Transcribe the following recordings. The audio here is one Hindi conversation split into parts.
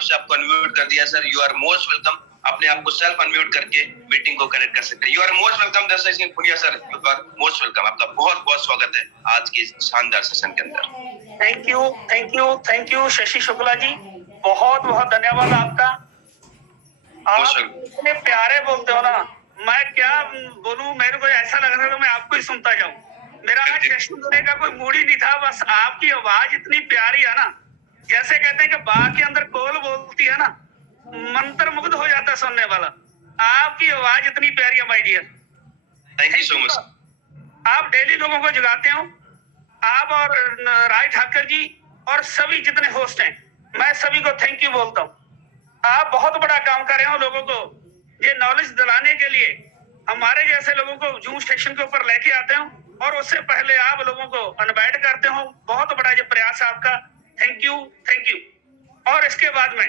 तरफ से आपको अनम्यूट कर दिया sir. You are most welcome. अपने आप को सेल्फ अनम्यूट करके मीटिंग को कनेक्ट कर सकते हैं। You are most welcome Darshak Singh Puniya sir, you are most welcome. आपका बहुत बहुत स्वागत है आज के शानदार सेशन के अंदर। थैंक यू शशि शुक्ला जी, बहुत बहुत धन्यवाद आपका। आप इतने प्यारे बोलते हो ना, मैं क्या बोलूं, मेरे को ऐसा लग रहा था मैं आपको ही सुनता जाऊं। मेरा आज सेशन देने का कोई मूड ही नहीं था, बस आपकी आवाज इतनी प्यारी है ना, जैसे कहते हैं कि बाग के अंदर कोयल बोलती है ना, मंत्र मुग्ध हो जाता सुनने वाला। आपकी आवाज इतनी प्यारी है my dear. Thank you so much. आप डेली लोगों को जगाते हो, आप और राय ठाकर जी और सभी जितने होस्ट हैं, मैं सभी को थैंक यू बोलता हूँ। आप बहुत बड़ा काम कर रहे हो, लोगों को ये नॉलेज दिलाने के लिए हमारे जैसे लोगों को जूम स्टेशन के ऊपर लेके आते हो, और उससे पहले आप लोगों को अनवाइड करते हो। बहुत बड़ा ये प्रयास आपका, थैंक यू। और इसके बाद में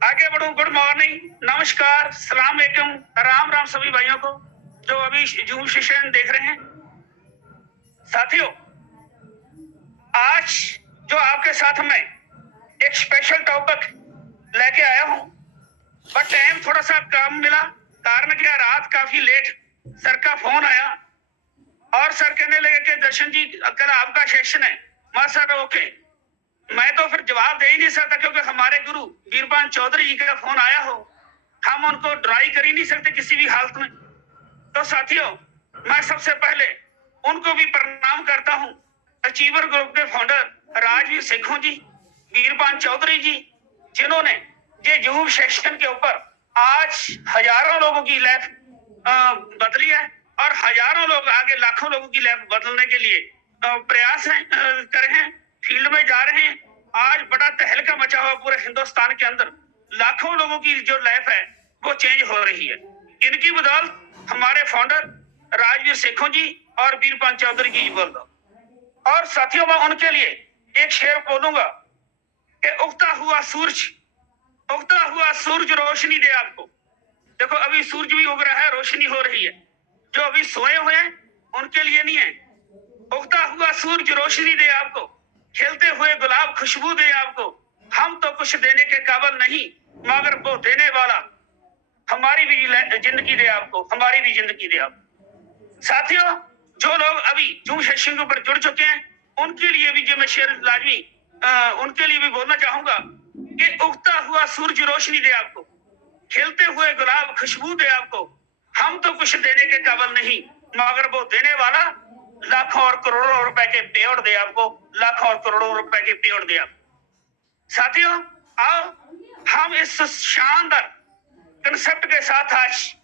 आगे बढ़ू। गुड मॉर्निंग, नमस्कार, सलाम अलैकुम, राम राम सभी भाइयों को जो अभी जूम सेशन देख रहे हैं। साथियों, आज जो आपके साथ में एक स्पेशल टॉपिक लेके आया हूं, बट टाइम थोड़ा सा कम मिला। कारण क्या, रात काफी लेट सर का फोन आया और सर कहने लगे कि दर्शन जी कल आपका सेशन है। मैं सर ओके, मैं तो फिर जवाब दे ही नहीं सकता, क्योंकि हमारे गुरु वीरपान चौधरी जी का फोन आया हो, हम उनको ड्राई कर ही नहीं सकते किसी भी हालत में। तो साथियों, मैं सबसे पहले उनको भी प्रणाम करता हूं, अचीवर ग्रुप के फाउंडर राजवीर सेखों जी, वीरपान चौधरी जी, जिन्होंने ये जूम सेशन के ऊपर आज हजारों लोगों की लाइफ बदली है, और हजारों लोग आगे लाखों लोगों की लाइफ बदलने के लिए प्रयास करे हैं, फील्ड में जा रहे हैं। आज बड़ा तहलका मचा हुआ पूरे हिंदुस्तान के अंदर, लाखों लोगों की जो लाइफ है वो चेंज हो रही है। इनकी बदौलत हमारे फाउंडर राजवीर सेखों जी और वीरपान चौधरी जी बोल दो। और साथियों, मैं उनके लिए एक शेर बोलूंगा कि उगता हुआ सूरज रोशनी दे आपको। देखो, अभी सूरज भी उग रहा है, रोशनी हो रही है। जो अभी सोए हुए हैं उनके लिए नहीं है। उगता हुआ सूरज रोशनी दे आपको, खिलते हुए गुलाब खुशबू दे आपको। हम तो कुछ देने के काबिल नहीं, मगर वो देने वाला हमारी भी जिंदगी दे आपको, हमारी भी जिंदगी दे आपको। साथियों, जो लोग अभी जूम सेशन के ऊपर जुड़ चुके हैं, उनके लिए भी जो मैं शेर लाजमी उनके लिए भी बोलना चाहूंगा कि उगता हुआ सूरज रोशनी दे आपको, खिलते हुए गुलाब खुशबू दे आपको। हम तो कुछ देने के काबिल नहीं, मगर वो देने वाला लाखों और करोड़ों रुपए के पेड़ दे आपको, लाखों और करोड़ों रुपए के पेड़ दे आपको। साथियों, आओ हम इस शानदार कंसेप्ट के साथ आज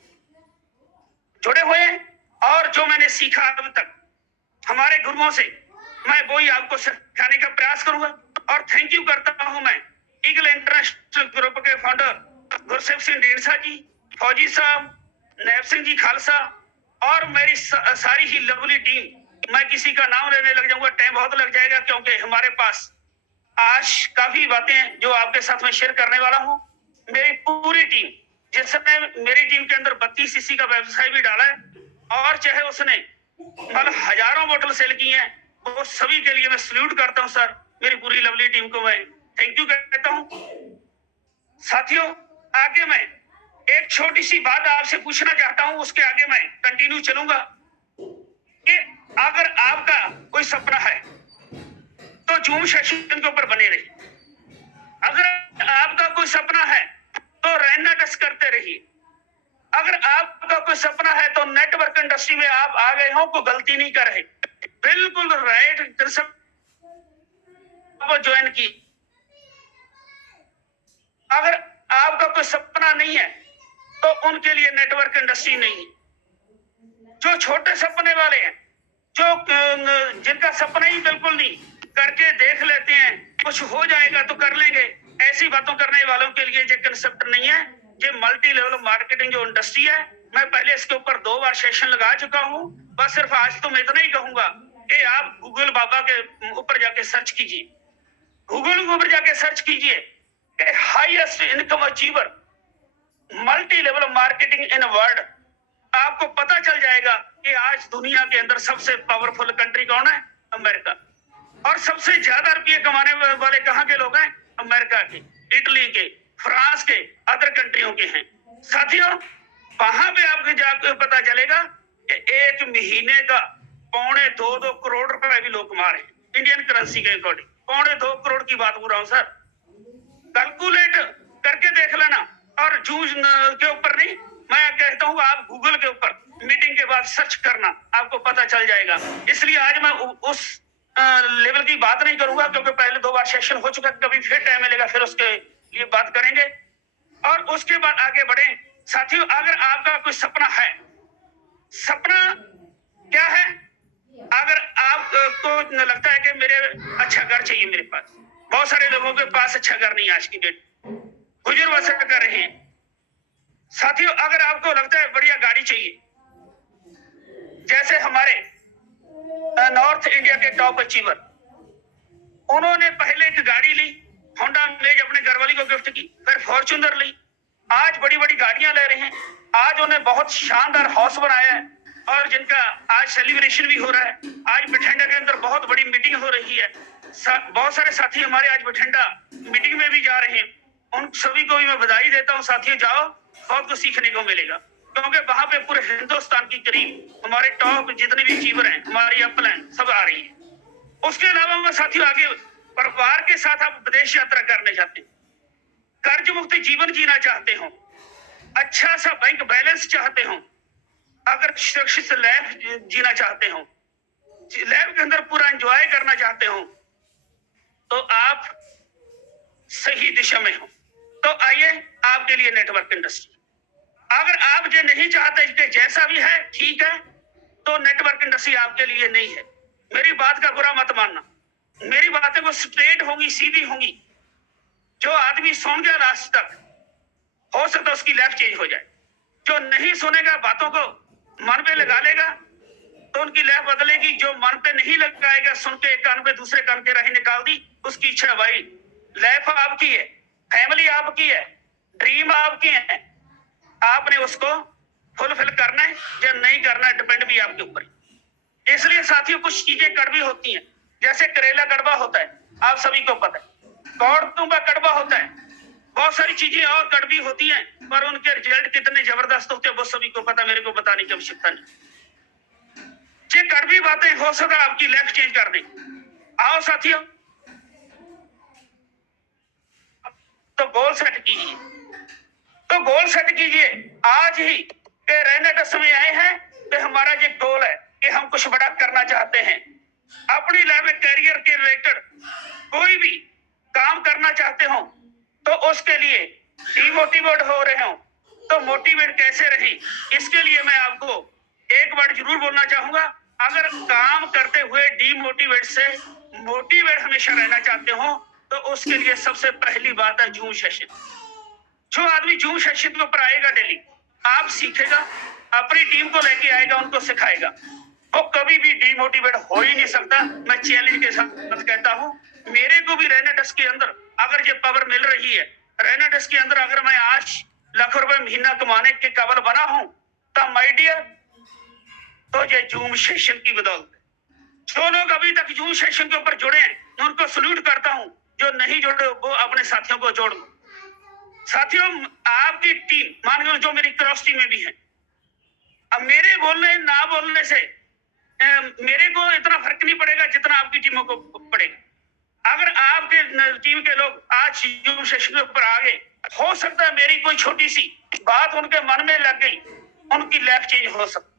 जुड़े हुए हैं, और जो मैंने सीखा अभी तक हमारे गुरुओं से, मैं वही आपको सिखाने का प्रयास करूंगा। और थैंक यू करता हूं मैं ईगल इंटरनेशनल ग्रुप के फाउंडर गुरसेव सिंह ढींडसा जी, फौजी साहब, नैब सिंह जी खालसा, और मेरी सारी ही लवली टीम। मैं किसी का नाम लेने लग जाऊंगा, टाइम बहुत लग जाएगा, क्योंकि हमारे पास आज काफी बातें जो आपके साथ में शेयर करने वाला हूं। मेरी पूरी टीम, जिसने मेरी टीम के अंदर 32 सीसी का व्यवसाय भी डाला है, और चाहे उसने मतलब हजारों बोतल सेल की हैं, वो सभी के लिए मैं सल्यूट करता हूं सर। मेरी पूरी लवली टीम को मैं थैंक यू कहता हूं। साथियों, आगे मैं एक छोटी सी बात आपसे पूछना चाहता हूं, उसके आगे मैं कंटिन्यू चलूंगा कि अगर आपका कोई सपना है तो जूम सेशन के ऊपर बने रहिए। अगर आपका कोई सपना है तो रहना डस करते रहिए। अगर आपका कोई सपना है तो नेटवर्क इंडस्ट्री में आप आ गए हो, कोई गलती नहीं कर रहे, बिल्कुल राइट कंसेप्ट ज्वाइन की। अगर आपका कोई सपना नहीं है तो उनके लिए नेटवर्क इंडस्ट्री नहीं है। जो छोटे सपने वाले हैं, जो जिनका सपना ही बिल्कुल नहीं, करके देख लेते हैं, कुछ हो जाएगा तो कर लेंगे, ऐसी बातों करने वालों के लिए ये कंसेप्ट नहीं है। ये मल्टी लेवल मार्केटिंग जो इंडस्ट्री है, मैं पहले इसके ऊपर 2 बार सेशन लगा चुका हूं। बस सिर्फ आज तो मैं इतना ही कहूंगा कि आप गूगल बाबा के ऊपर जाके सर्च कीजिए, गूगल के ऊपर जाके सर्च कीजिए कि highest income achiever multi level marketing in world. आपको पता चल जाएगा कि आज दुनिया के अंदर सबसे पावरफुल कंट्री कौन है? अमेरिका। और सबसे ज्यादा रुपये कमाने वाले कहाँ के लोग हैं? अमेरिका के। इटली के, फ्रांस के, अदर कंट्रियों के हैं। साथियों, वहां पे आपको जाकर पता चलेगा कि एक महीने का 2.25 करोड़ रुपए भी लोग कमा रहे हैं इंडियन करेंसी के अकॉर्डिंग। 2.25 करोड़ की बात बोल रहा हूं सर, कैलकुलेट करके देख लेना। और जूझ के ऊपर नहीं, मैं कहता हूँ आप गूगल के ऊपर मीटिंग के बाद सर्च करना, आपको पता चल जाएगा। इसलिए आज मैं उस लेवल की बात नहीं करूंगा, क्योंकि पहले 2 बार सेशन हो चुका, कभी फिर टाइम मिलेगा फिर उसके लिए बात करेंगे। और उसके बाद आगे बढ़े। साथियों, अगर आपका कोई सपना है, सपना क्या है? अगर आपको लगता है कि मेरे अच्छा घर चाहिए, मेरे पास बहुत सारे लोगों के पास अच्छा घर नहीं आज की डेट, गुजर बसर कर रहे हैं। साथियों, अगर आपको लगता है बढ़िया गाड़ी चाहिए, जैसे हमारे नॉर्थ इंडिया के टॉप अचीवर, उन्होंने पहले एक गाड़ी ली, होंडा अमेज, अपने घरवाली को गिफ्ट की, फिर फॉर्च्यूनर ली, आज बड़ी बड़ी गाड़ियां ले रहे हैं। आज उन्हें बहुत शानदार हाउस बनाया है और जिनका आज सेलिब्रेशन भी हो रहा है। आज बठिंडा के अंदर बहुत बड़ी मीटिंग हो रही है। बहुत सारे साथी हमारे आज बठिंडा मीटिंग में भी जा रहे हैं, उन सभी को भी मैं बधाई देता हूँ। साथियों, जाओ, बहुत कुछ सीखने को मिलेगा, क्योंकि वहां पे पूरे हिंदुस्तान की करीब हमारे टॉप जितने भी अचीवर हैं, हमारी अपलाइन सब आ रही है। उसके अलावा मैं साथियों आगे परिवार के साथ आप विदेश यात्रा करने चाहते हैं, कर्ज मुक्त जीवन जीना चाहते हो, अच्छा सा बैंक बैलेंस चाहते हो, अगर सुरक्षित लाइफ जीना चाहते हो, लाइफ के अंदर पूरा एंजॉय करना चाहते हो, तो आप सही दिशा में हो। तो आइए, आपके लिए नेटवर्क इंडस्ट्री। अगर आप ये नहीं चाहते कि जैसा भी है ठीक है, तो नेटवर्क इंडस्ट्री आपके लिए नहीं है। मेरी बात का बुरा मत मानना, मेरी बातें वो स्ट्रेट होंगी, सीधी होंगी। जो आदमी सुन गया लास्ट तक, हो सकता है उसकी लाइफ चेंज हो जाए। जो नहीं सुनेगा, बातों को मन पे लगा लेगा, तो उनकी लाइफ बदलेगी। जो मन पे नहीं लगाएगा, सुन के एक कान पे दूसरे कान के राही निकाल दी, उसकी इच्छा भाई। लाइफ आपकी है, फैमिली आपकी है, ड्रीम आपकी है, आपने उसको फुलफिल करना है या नहीं करना है, डिपेंड भी आपके ऊपर। इसलिए साथियों, कुछ चीजें कड़वी होती हैं, जैसे करेला कड़वा होता है, आप सभी को पता है, कौड़तुंबा कड़वा होता है, बहुत सारी चीजें और कड़वी होती हैं, पर उनके रिजल्ट कितने जबरदस्त होते हैं वो सभी को पता, मेरे को बताने की आवश्यकता नहीं। ये कड़वी बातें हो सकता है आपकी लाइफ चेंज कर दें। आओ साथियों, तो गोल सेट कीजिए, तो गोल सेट कीजिए आज ही। रहने का समय आए हैं कि हमारा ये गोल है कि हम कुछ बड़ा करना चाहते हैं, अपनी लाइफ में कैरियर के रिलेटेड कोई भी काम करना चाहते हो, तो उसके लिए डिमोटिवेट हो रहे हो, तो मोटिवेट कैसे रहे, इसके लिए मैं आपको एक बार जरूर बोलना चाहूंगा। अगर काम करते हुए डिमोटिवेट से मोटिवेट हमेशा रहना चाहते हो, तो उसके लिए सबसे पहली बात है जूम सेशन। जो आदमी जूम सेशन के ऊपर आएगा डेली, आप सीखेगा, अपनी टीम को लेके आएगा, उनको सिखाएगा, वो कभी भी डिमोटिवेट हो ही नहीं सकता। मैं चैलेंज के साथ कहता हूं, मेरे को भी रेनेडस के अंदर अगर ये पावर मिल रही है, रेनेडस के अंदर अगर मैं आज लाखों रुपए महीना कमाने के काबिल बना हूं, तो माय डियर, तो ये जूम सेशन की बदौलत। जो लोग अभी तक जूम सेशन के ऊपर जुड़े हैं, मैं उनको सल्यूट करता हूं। जो नहीं जुड़े, वो अपने साथियों को जोड़ लो। साथियों, आपकी टीम मान लो जो मेरी क्रॉस टीम में भी है, अब मेरे बोलने ना बोलने से मेरे को इतना फर्क नहीं पड़ेगा जितना आपकी टीमों को पड़ेगा। अगर आपके टीम के लोग आज जूम सेशन के ऊपर आ गए, हो सकता है मेरी कोई छोटी सी बात उनके मन में लग गई, उनकी लाइफ चेंज हो सकती।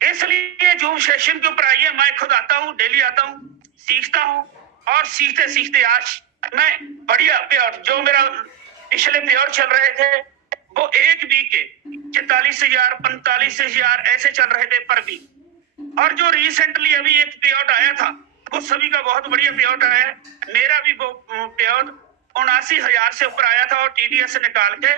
इसलिए जूम सेशन के ऊपर आइए। मैं खुद आता हूँ, डेली आता हूँ, सीखता हूँ, और सीखते सीखते आज मैं बढ़िया प्योर, जो मेरा पिछले प्योर चल रहे थे वो एक वीक के 44,000 45,000 ऐसे चल रहे थे पर वीक, और जो रिसेंटली अभी एक पेआउट आया था, वो सभी का बहुत बढ़िया पेआउट आया। मेरा भी वो पेआउट 79,000 से ऊपर आया था, और टीडीएस निकाल के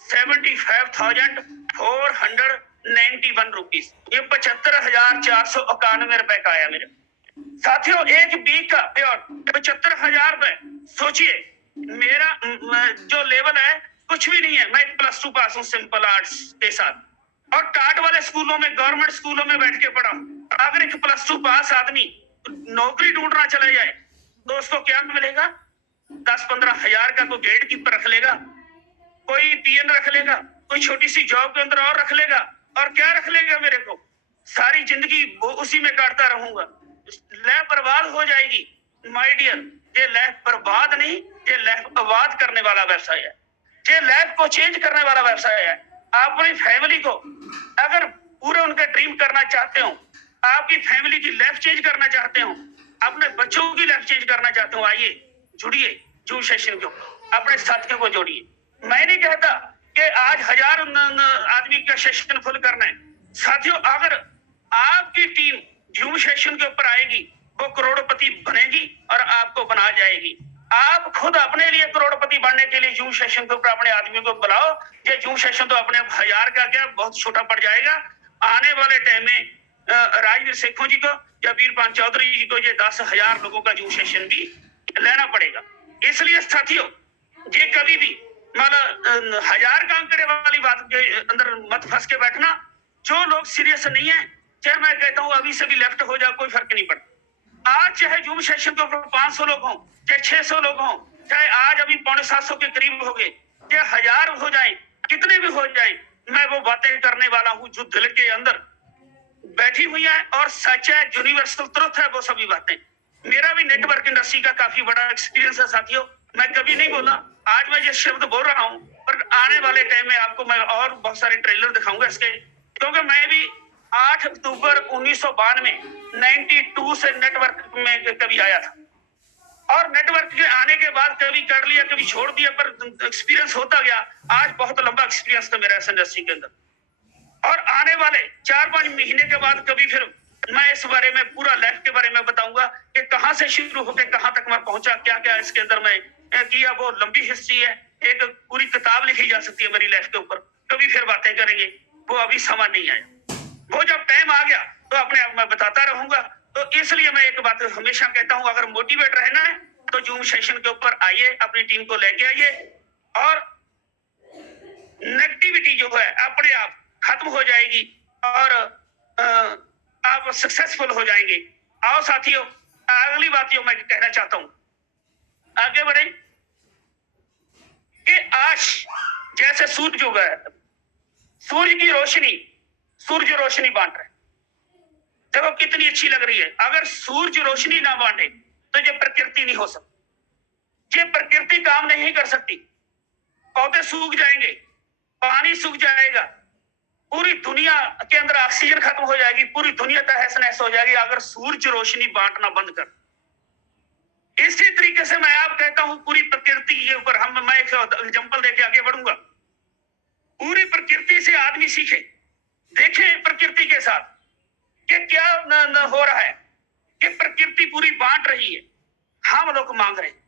75,491 रुपीज, ये 75,491 रुपए का आया मेरे। साथियों, एक वीक का पेआउट 75,000 रुपए। सोचिए, मेरा जो लेवल है कुछ भी नहीं है, मैं +2 पास हूँ सिंपल आर्ट्स के साथ, और टाट वाले स्कूलों में, गवर्नमेंट स्कूलों में बैठ के पढ़ा। अगर एक +2 पास आदमी नौकरी ढूंढना चला जाए, तो उसको क्या मिलेगा? 10-15 हजार का कोई गेट कीपर रख लेगा, कोई पीएन रख लेगा, कोई छोटी सी जॉब के अंदर और रख लेगा, और क्या रख लेगा मेरे को, सारी जिंदगी वो उसी में काटता रहूंगा। लैब बर्बाद हो जाएगी माय डियर। ये लैब बर्बाद नहीं, ये लैब आबाद करने वाला व्यवसाय है, ये लैब को चेंज करने वाला व्यवसाय है। आप अपनी फैमिली को अगर पूरे उनका ड्रीम करना चाहते हो, आपकी फैमिली की लाइफ चेंज करना चाहते हो, अपने बच्चों की लाइफ चेंज करना चाहते हो, आइए जुड़िए जूम सेशन को, अपने साथियों को जोड़िए। मैं नहीं कहता कि आज 1000 आदमी का सेशन फुल करना है। साथियों, अगर आपकी टीम जूम सेशन के ऊपर आएगी, वो करोड़पति बनेगी और आपको बना जाएगी। आप खुद अपने लिए करोड़पति बनने के लिए जूम सेशन के ऊपर अपने आदमियों को बुलाओ। ये जूम सेशन तो अपने 1000 का क्या बहुत छोटा पड़ जाएगा। आने वाले टाइम में राजवीर सेखों जी को या वीरपाल चौधरी जी को ये 10,000 लोगों का जूम सेशन भी लेना पड़ेगा। इसलिए साथियों, ये कभी भी मतलब 1000 का आंकड़े वाली बात के अंदर मत फंस के बैठना। जो लोग सीरियस नहीं है, चाहे मैं कहता हूँ अभी से भी लेफ्ट हो जाए, कोई फर्क नहीं पड़ता। आज चाहे जूम सेशन के ऊपर 500 लोग हों, चाहे 600 लोग हों, चाहे आज अभी 750 के करीब हो गए, चाहे 1000 हो जाए, कितने भी हो जाए, मैं वो बातें करने वाला हूँ जो दिल के अंदर बैठी हुई है और सच है, यूनिवर्सल ट्रुथ है वो सभी बातें। मेरा भी नेटवर्क इंडस्ट्री का काफी बड़ा एक्सपीरियंस है साथियों। मैं कभी नहीं बोला, आज मैं ये शब्द बोल रहा हूँ, पर आने वाले टाइम में आपको मैं और बहुत सारे ट्रेलर दिखाऊंगा इसके, क्योंकि मैं भी 8 अक्टूबर 1992 92 से नेटवर्क में कभी आया था, और नेटवर्क के आने के बाद कभी कर लिया, कभी छोड़ दिया, पर एक्सपीरियंस होता गया। आज बहुत लंबा एक्सपीरियंस था मेरा इस इंडस्ट्री के अंदर, और आने वाले 4-5 महीने के बाद कभी फिर मैं इस बारे में पूरा लाइफ के बारे में बताऊंगा कि कहां से शुरू होकर कहां तक मैं पहुंचा, क्या क्या इसके अंदर मैं किया। वो लंबी हिस्ट्री है, एक पूरी किताब लिखी जा सकती है मेरी लाइफ के ऊपर। कभी फिर बातें करेंगे, वो अभी समय नहीं आया। वो जब टाइम आ गया तो अपने आप मैं बताता रहूंगा। तो इसलिए मैं एक बात हमेशा कहता हूं, अगर मोटिवेट रहना है तो जूम सेशन के ऊपर आइए, अपनी टीम को लेके आइए, और नेगेटिविटी जो है अपने आप खत्म हो जाएगी और आप सक्सेसफुल हो जाएंगे। आओ साथियों, अगली बात जो मैं कहना चाहता हूं, आगे बढ़े कि आज जैसे सूरज उगा है, सूर्य की रोशनी, सूर्य रोशनी बांट रहा है, देखो कितनी अच्छी लग रही है। अगर सूर्य रोशनी ना बांटे तो ये प्रकृति नहीं हो सकती, ये प्रकृति काम नहीं कर सकती। पौधे सूख जाएंगे, पानी सूख जाएगा, पूरी दुनिया के अंदर ऑक्सीजन खत्म हो जाएगी, पूरी दुनिया तहस नहस हो जाएगी अगर सूर्य रोशनी बांटना बंद कर। इसी तरीके से मैं आप कहता हूं पूरी प्रकृति के ऊपर मैं एक एग्जांपल देके आगे बढ़ूंगा। पूरी प्रकृति से आदमी सीखे, देखे प्रकृति के साथ कि क्या न हो रहा है, कि प्रकृति पूरी बांट रही है, हम लोग मांग रहे हैं,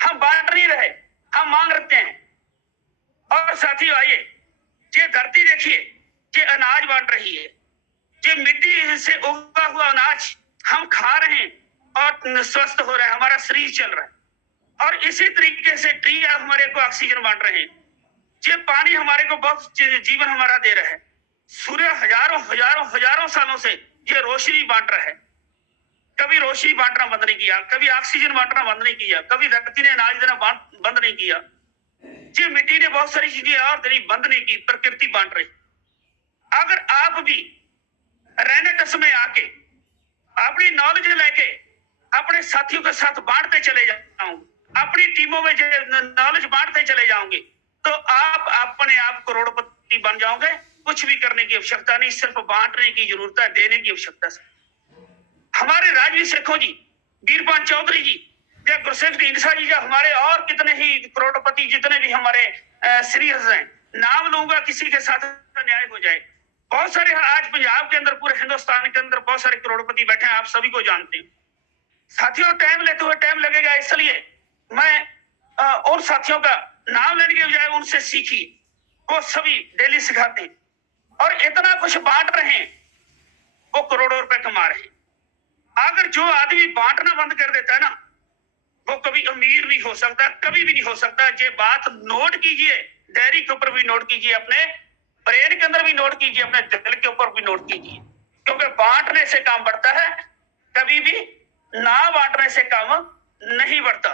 हम बांट नहीं रहे, हम मांग रखते हैं। और साथियों आइए, ये धरती देखिए, ये अनाज बांट रही है, ये मिट्टी से उगा हुआ अनाज हम खा रहे हैं और स्वस्थ हो रहे हैं, हमारा शरीर चल रहा है। और इसी तरीके से ट्री हमारे को ऑक्सीजन बांट रहे हैं, ये पानी हमारे को बहुत जीवन हमारा दे रहा है, सूर्य हजारों हजारों हजारों सालों से ये रोशनी बांट रहा है, कभी रोशनी बांटना बंद नहीं किया, कभी ऑक्सीजन बांटना बंद नहीं किया, कभी धरती ने अनाज देना बंद नहीं किया, ये मिट्टी ने बहुत सारी चीजें और देनी बंद नहीं की, प्रकृति बांट रही। अगर आप भी रेनेटस में आके अपनी नॉलेज लेके अपने साथियों के साथ बांटते चले जाओ, अपनी टीमों में नॉलेज बांटते चले जाओगे, तो आप अपने आप करोड़पति बन जाओगे। कुछ भी करने की आवश्यकता नहीं, सिर्फ बांटने की जरूरत है, देने की आवश्यकता है। हमारे राजवीर सेखों जी, वीरपाल चौधरी जी या गुरसेठ ढींडसा जी, या हमारे और कितने ही करोड़पति जितने भी हमारे सीरियस हैं, नाम लूंगा किसी के साथ न्याय हो जाए। बहुत सारे आज पंजाब के अंदर, पूरे हिंदुस्तान के अंदर बहुत सारे करोड़पति बैठे हैं, आप सभी को जानते हैं। साथियों, टाइम लेते हुए टाइम लगेगा, इसलिए मैं और साथियों का नाम लेने के बजाय उनसे सीखी, वो सभी डेली सिखाते हैं और इतना कुछ बांट रहे हैं, वो करोड़ों रुपए कमा रहे हैं। अगर जो आदमी बांटना बंद कर देता है ना, वो कभी अमीर नहीं हो सकता, कभी भी नहीं हो सकता। ये बात नोट कीजिए, डायरी के ऊपर भी नोट कीजिए, अपने ब्रेन के अंदर भी नोट कीजिए, अपने दिल के ऊपर भी नोट कीजिए, क्योंकि बांटने से काम बढ़ता है, कभी भी ना बांटने से काम नहीं बढ़ता।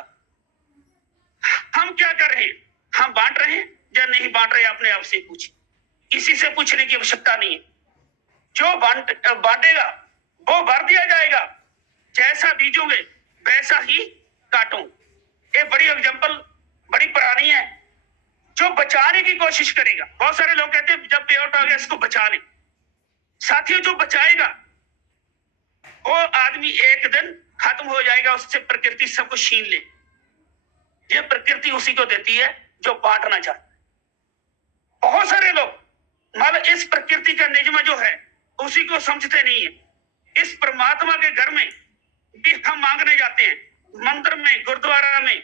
हम क्या कर रहे हैं? हम बांट रहे हैं या नहीं बांट रहे? अपने आप से पूछिए, किसी से पूछने की आवश्यकता नहीं है। जो बांटेगा वो भर दिया जाएगा, जैसा बीजोगे वैसा ही काटोगे। ये बड़ी एग्जाम्पल बड़ी पुरानी है। जो बचाने की कोशिश करेगा, बहुत सारे लोग कहते हैं जब पे आउट आ गया इसको बचा ले। साथियों, जो बचाएगा वो आदमी एक दिन खत्म हो जाएगा, उससे प्रकृति सब कुछ छीन ले। ये प्रकृति उसी को देती है जो बांटना चाहता है। बहुत सारे लोग मतलब इस प्रकृति का निजमा जो है उसी को समझते नहीं है। इस परमात्मा के घर में भी हम मांगने जाते हैं, मंदिर में, गुरुद्वारा में,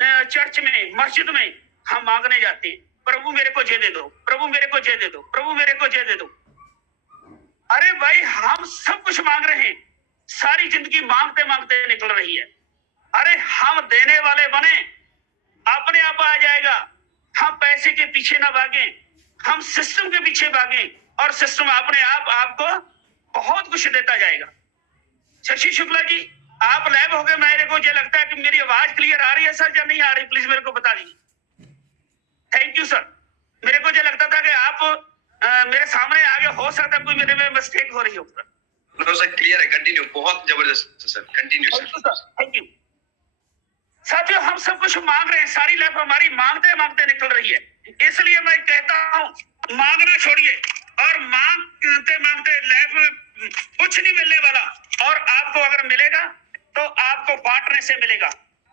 चर्च में, मस्जिद में हम मांगने जाते हैं, प्रभु मेरे को ये दे दो, प्रभु मेरे को ये दे दो, प्रभु मेरे को ये दे दो। अरे भाई, हम सब कुछ मांग रहे हैं, सारी जिंदगी मांगते मांगते निकल रही है। अरे हम देने वाले बने, अपने आप आ जाएगा। हम पैसे के पीछे ना भागे, हम सिस्टम के पीछे भागे और सिस्टम अपने आप आपको बहुत कुछ देता जाएगा। शशि शुक्ला जी, आप लैब हो गए, मेरे को ये लगता है कि मेरी आवाज क्लियर आ रही है सर या नहीं आ रही? प्लीज मेरे को बता दीजिए। Thank you sir. मेरे को ये लगता था कि आप मेरे सामने आगे, हो सकता है कोई मेरे में मिस्टेक हो रही हो सर। नो सर, क्लियर है, कंटिन्यू। बहुत जबरदस्त sir, continue sir. Thank you. साथियों, हम सब कुछ मांग रहे हैं, सारी लाइफ हमारी मांगते मांगते निकल रही है। इसलिए मैं कहता हूं मांगना छोड़िए, और मांगते मांगते लाइफ में कुछ नहीं मिलने वाला। और आपको अगर मिलेगा तो आपको बांटने से मिलेगा।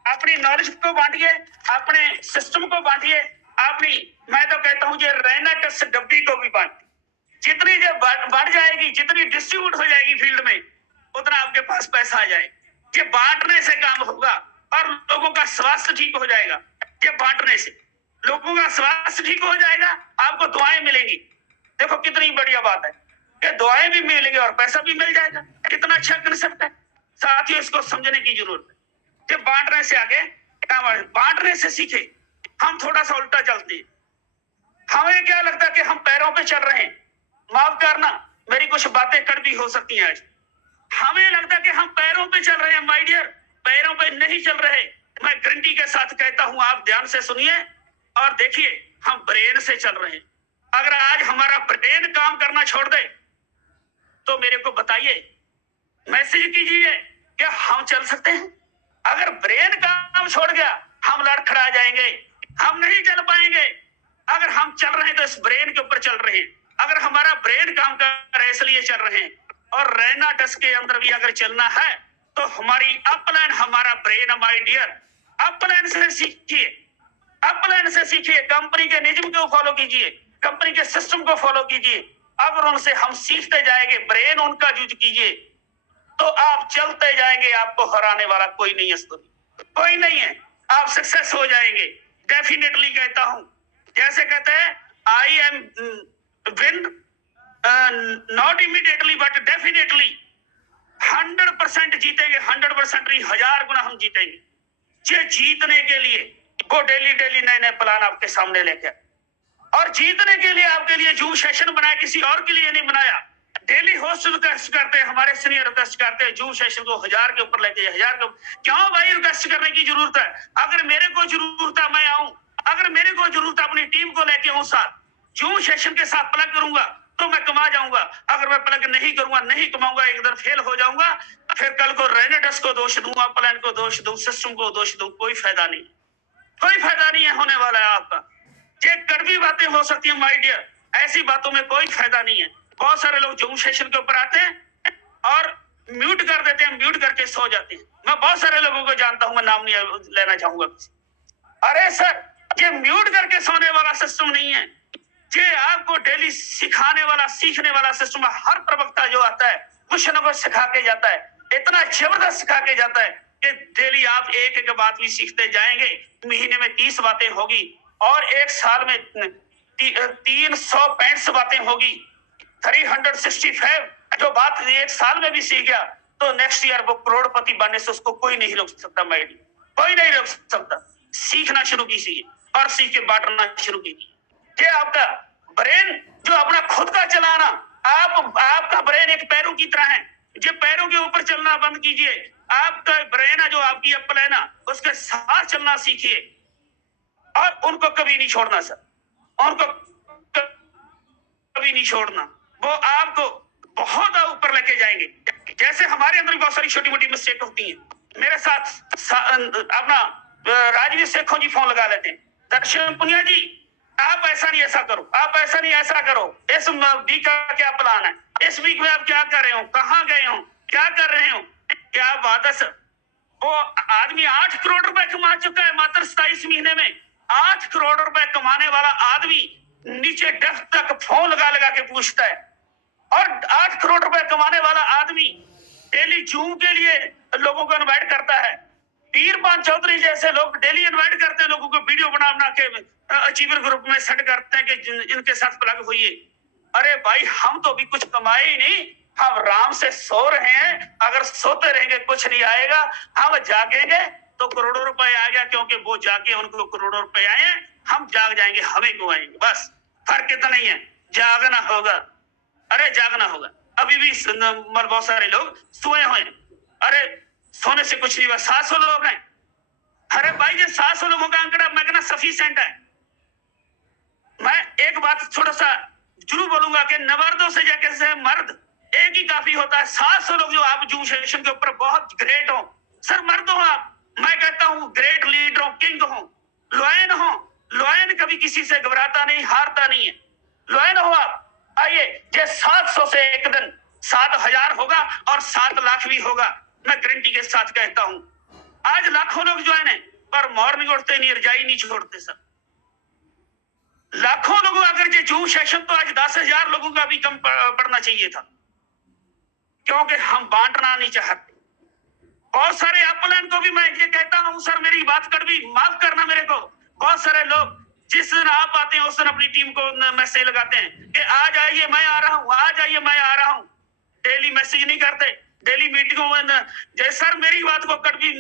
अपनी नॉलेज को बांटिए, अपने सिस्टम को बांटिए, अपनी, मैं तो कहता हूं ये रहना टस डब्बी को भी बांट। जितनी जब बढ़ जाएगी, जितनी डिस्ट्रीब्यूट हो जाएगी फील्ड में, उतना आपके पास पैसा आ जाएगा। ये बांटने से काम होगा और लोगों का स्वास्थ्य ठीक हो जाएगा। ये बांटने से लोगों का स्वास्थ्य ठीक हो जाएगा, आपको दुआएं मिलेंगी। देखो कितनी बढ़िया बात है कि दुआएं भी मिलेंगी और पैसा भी मिल जाएगा। कितना अच्छा कंसेप्ट है साथियों, इसको समझने की जरूरत है। कि बांटने से आगे, बांटने से सीखे। हम थोड़ा सा उल्टा चलते हैं। हमें क्या लगता है कि हम पैरों पे चल रहे हैं। माफ करना, मेरी कुछ बातें कड़वी हो सकती हैं आज। हमें लगता है कि हम पैरों पे चल रहे हैं। माय डियर, पैरों पे नहीं चल रहे। मैं गारंटी के साथ कहता हूं, आप ध्यान से सुनिए और देखिए, हम ब्रेन से चल रहे हैं। अगर आज हमारा ब्रेन काम करना छोड़ दे तो मेरे को बताइए, मैसेज कीजिए, क्या हम चल सकते हैं? अगर ब्रेन काम छोड़ गया, हम लड़खड़ा जाएंगे, हम नहीं चल पाएंगे। अगर हम चल रहे हैं तो इस ब्रेन के ऊपर चल रहे हैं। अगर हमारा ब्रेन काम कर रहा है इसलिए चल रहे हैं। और रहना टस के अंदर भी अगर चलना है तो हमारी अपलाइन, हमारा ब्रेन, माय डियर, अपलाइन से सीखिए, अपलाइन से सीखिए। कंपनी के नियम को फॉलो कीजिए, कंपनी के सिस्टम को फॉलो कीजिए। अगर उनसे हम सीखते जाएंगे, ब्रेन उनका यूज कीजिए, तो आप चलते जाएंगे। आपको हराने वाला कोई नहीं है, कोई नहीं है। आप सक्सेस हो जाएंगे, डेफिनेटली कहता हूं। जैसे कहते हैं, I am win not immediately but definitely. 100% जीतेंगे, 100% नहीं, 1000 गुना हम जीतेंगे। ये जीतने के लिए वो डेली डेली नए नए प्लान आपके सामने लेके, और जीतने के लिए आपके लिए जूम सेशन बनाया, किसी और के लिए नहीं बनाया। डेली होस्ट रिक्वेस्ट करते हैं, हमारे सीनियर रिक्वेस्ट करते हैं जूम सेशन को 1000 के ऊपर लेके, 1000 के। क्यों भाई रिक्वेस्ट करने की जरूरत है? अगर मेरे को जरूरत है मैं आऊं, अगर मेरे को जरूरत है अपनी टीम को लेके आऊं साथ, जूम सेशन के साथ प्लग करूंगा तो मैं कमा जाऊंगा। अगर मैं प्लग नहीं करूंगा, नहीं कमाऊंगा, एक दिन फेल हो जाऊंगा, फिर कल को रेनेटस को दोष दूंगा, प्लान को दोष दूं, सिस्टम को दोष दूं, कोई फायदा नहीं, कोई फायदा नहीं है होने वाला है आपका। ये कड़वी बातें हो सकती है माय डियर, ऐसी बातों में कोई फायदा नहीं है। बहुत सारे लोग जूम सेशन के ऊपर आते हैं और म्यूट कर देते हैं, म्यूट करके सो जाते हैं। मैं बहुत सारे लोगों को जानता हूं, मैं नाम नहीं लेना चाहूंगा। अरे सर, ये म्यूट करके सोने वाला सिस्टम नहीं है। ये आपको डेली सिखाने वाला, सीखने वाला सिस्टम है। हर प्रवक्ता जो आता है कुछ न कुछ सिखा के जाता है, इतना जबरदस्त सिखा के जाता है कि डेली आप एक एक बात भी सीखते जाएंगे। महीने में 30 बातें होगी और एक साल में 365 बातें होगी, 365। जो बात एक साल में भी सीख गया तो नेक्स्ट ईयर वो करोड़पति बनने से उसको कोई नहीं रोक सकता। मैडी, कोई नहीं रोक सकता। सीखना शुरू कीजिए और सीख के बांटना शुरू कीजिए। ये आपका ब्रेन जो अपना खुद का चलाना, आपका ब्रेन एक पैरों की तरह है। ये पैरों के ऊपर चलना बंद कीजिए। आपका ब्रेन है जो आपकी एप्पल है ना, उसके साथ चलना सीखिए। उनको कभी नहीं छोड़ना सर, उनको कभी नहीं छोड़ना। वो आपको बहुत ऊपर लेके जाएंगे। जैसे हमारे अंदर भी बहुत सारी छोटी मोटी मिस्टेक होती है। मेरे साथ अपना राजवीर शेखों जी फोन लगा लेते हैं, दर्शन पुनिया जी आप ऐसा नहीं ऐसा करो, आप ऐसा नहीं ऐसा करो, इस वीक का क्या प्लान है, इस वीक में आप क्या कर रहे हो, कहाँ गए हो, क्या कर रहे हो, क्या बात है सर। वो आदमी 8 करोड़ रुपए कमा चुका है मात्र 27 महीने में। 8 करोड़ रुपए कमाने वाला आदमी नीचे डेस्क तक फोन लगा लगा के पूछता है, और 8 करोड़ रुपए कमाने वाला आदमी डेली जूम के लिए लोगों को इनवाइट करता है। वीरपान चौधरी जैसे लोग डेली इनवाइट करते हैं लोगों को, वीडियो बना बना के अचीवर ग्रुप में सेंड करते हैं कि इनके साथ प्लग हुई। अरे भाई हम तो अभी कुछ कमाए ही नहीं, हम आराम से सो रहे हैं। अगर सोते रहेंगे कुछ नहीं आएगा, हम जागेंगे तो करोड़ों रुपए आ गया, क्योंकि वो जागे उनको करोड़ों रुपए आए हैं, हम जाग जाएंगे हमें क्यों आएंगे। बस फर्क इतना ही है, जागना होगा। अरे जागना होगा। अभी भी बहुत सारे लोग सोए हुए हैं। अरे सोने से कुछ नहीं हुआ, 700 लोग हैं। अरे भाई ये 700 लोगों का आंकड़ा मैं कहना सफिशिएंट है। मैं एक बात थोड़ा सा जरूर बोलूंगा कि नवर्दों से जाके से मर्द एक ही काफी होता है। 700 लोग जो आप जूम सेशन के ऊपर बहुत ग्रेट हो सर, मर्द हो आप, मैं कहता हूँ ग्रेट लीडर हो, किंग हो, लॉयन हो। लॉयन कभी किसी से घबराता नहीं, हारता नहीं है, लॉयन हो आप। आइए ये 700 से एक दिन 7000 होगा और 7 लाख भी होगा, मैं गारंटी के साथ कहता हूं। आज लाखों लोग ज्वाइन है, पर मॉर्निंग उठते नहीं, रजाई नहीं छोड़ते सर। लाखों लोगों अगर ये जूम सेशन, तो आज 10,000 लोगों का भी कम पड़ना चाहिए था, क्योंकि हम बांटना नहीं चाहते। बहुत सारे अपलाइन को भी मैं ये कहता हूं सर, मेरी बात कड़वी माफ करना मेरे को। बहुत सारे लोग जिस दिन आप आते हैं उस दिन अपनी टीम को मैसेज लगाते हैं कि आ जाइए मैं आ रहा हूं, आ जाइए मैं आ रहा हूं। डेली मैसेज नहीं करते, डेली मीटिंगों में जय सर मेरी बात को कड़वी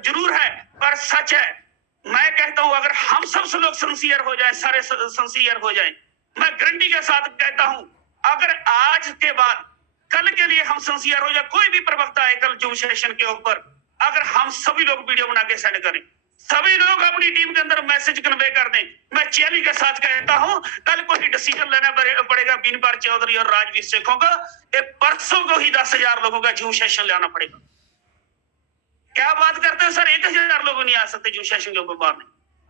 जरूर है पर सच है। मैं कहता हूं अगर हम सब लोग सिंसियर हो जाए, सारे सिंसियर हो जाए, मैं गारंटी के साथ कहता हूं अगर आज के बाद कल के लिए हम सिंसियर हो जाए, कोई भी प्रवक्ता है कल जूम सेशन के ऊपर, अगर हम सभी लोग वीडियो बना के सेंड करें, सभी लोग अपनी टीम के अंदर मैसेज कन्वे कर दें, मैं चैलेंज के साथ कहता हूं कल को ही डिसीजन लेना पड़ेगा बीनपाल चौधरी और राजवीर शेखों का। परसों को ही 10,000 लोगों का जूम सेशन लाना पड़ेगा। क्या बात करते हो सर, 1,000 लोग नहीं आ सकते जूम सेशन के ऊपर बाहर में।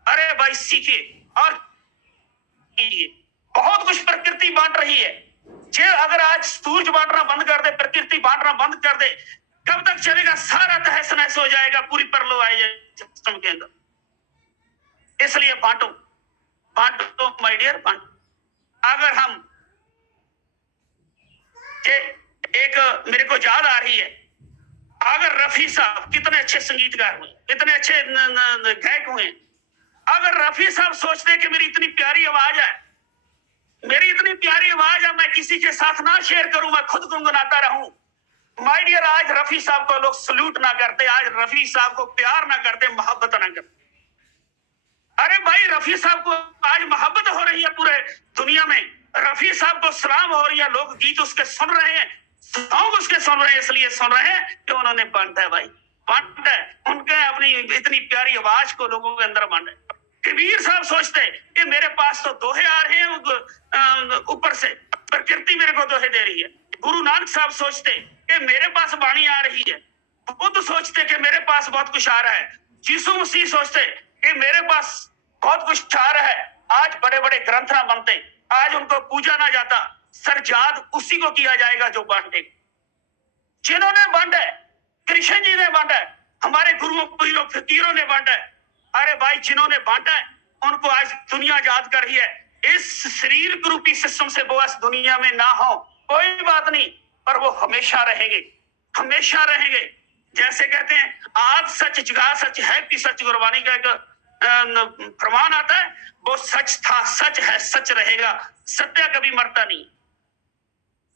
अरे भाई सीखिए और बहुत कुछ प्रकृति बांट रही है। जे अगर आज सूरज बांटना बंद कर दे, प्रकृति बांटना बंद कर दे, कब तक चलेगा? सारा तहस नहस हो जाएगा, पूरी परलो आई जाए सिस्टम के अंदर। इसलिए बांटो, बांटो माय डियर, बांटो। अगर हम एक मेरे को याद आ रही है, अगर रफी साहब कितने अच्छे संगीतकार हुए, इतने अच्छे गायक हुए, अगर रफी साहब सोचते कि मेरी इतनी प्यारी आवाज है, मेरी इतनी प्यारी आवाज है, मैं किसी के साथ ना शेयर करूं, मैं खुद गुनगुनाता रहूं, माय डियर, आज रफी साहब को लोग सल्यूट ना करते, आज रफी साहब को प्यार ना करते, मोहब्बत ना करते। अरे भाई रफी साहब को आज मोहब्बत हो रही है पूरे दुनिया में, रफी साहब को सलाम हो रही है, लोग गीत उसके सुन रहे हैं, सॉन्ग उसके सुन रहे हैं, इसलिए सुन रहे हैं कि उन्होंने बांटा है भाई, बांटा है, उनके अपनी इतनी प्यारी आवाज को लोगों के अंदर बांटा है। कबीर साहब सोचते कि मेरे पास तो दोहे आ रहे हैं ऊपर से, प्रकृति मेरे को दोहे दे रही है। गुरु नानक साहब सोचते कि मेरे पास वाणी आ रही है, बुद्ध सोचते कि मेरे पास बहुत कुछ आ रहा है, यीशु मसीह सोचते कि मेरे पास बहुत कुछ आ रहा है। आज बड़े बड़े ग्रंथ ना बनते, आज उनको पूजा ना जाता, सरजाद उसी को किया जाएगा जो बांटे। जिन्होंने बांटा है, कृष्ण जी ने बांटा है, हमारे गुरुओं पीरों फकीरों ने बांटा है। अरे भाई जिन्होंने बांटा है उनको आज दुनिया याद कर रही है। इस शरीर रूपी सिस्टम से वो इस दुनिया में ना हो कोई बात नहीं, पर वो हमेशा रहेंगे, हमेशा रहेंगे। जैसे कहते हैं आज सच जगा सच है कि सच, गुरबानी का एक प्रमाण आता है, वो सच था, सच है, सच रहेगा, सत्य कभी मरता नहीं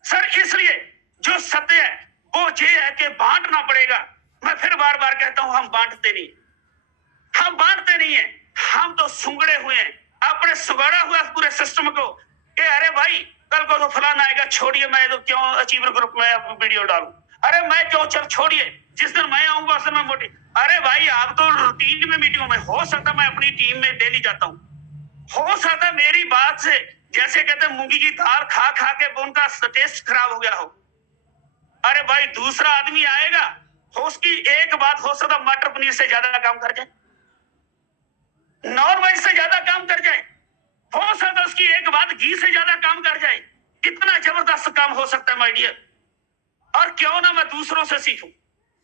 सर। इसलिए जो सत्य है वो ये है कि बांटना पड़ेगा। मैं फिर बार बार कहता हूं हम बांटते नहीं, हम बांटते नहीं है, हम तो सुंगड़े हुए हैं, आपने सुगड़ा हुआ पूरे सिस्टम को कि अरे भाई कल को तो फलाना आएगा, छोड़िए, मैं तो क्यों अचीवर ग्रुप में वीडियो डालूं, अरे मैं क्यों, चल छोड़िए, जिस दिन मैं आऊंगा उस दिन मैं मोटी। अरे भाई आप तो रूटीन में मीटिंगों में, हो सकता मैं अपनी टीम में डेली जाता हूँ, हो सकता मेरी बात से जैसे कहते हैं मूंगी की दाल खा खा के उनका टेस्ट खराब हो गया हो। अरे भाई दूसरा आदमी आएगा, हो उसकी एक बात हो सकता मटर पनीर से ज्यादा काम कर जाए, नॉन वेज से ज्यादा काम कर जाए, हो सकता उसकी एक बात घी से ज्यादा काम कर जाए। कितना जबरदस्त काम हो सकता है माय डियर। और क्यों ना मैं दूसरों से सीखूं,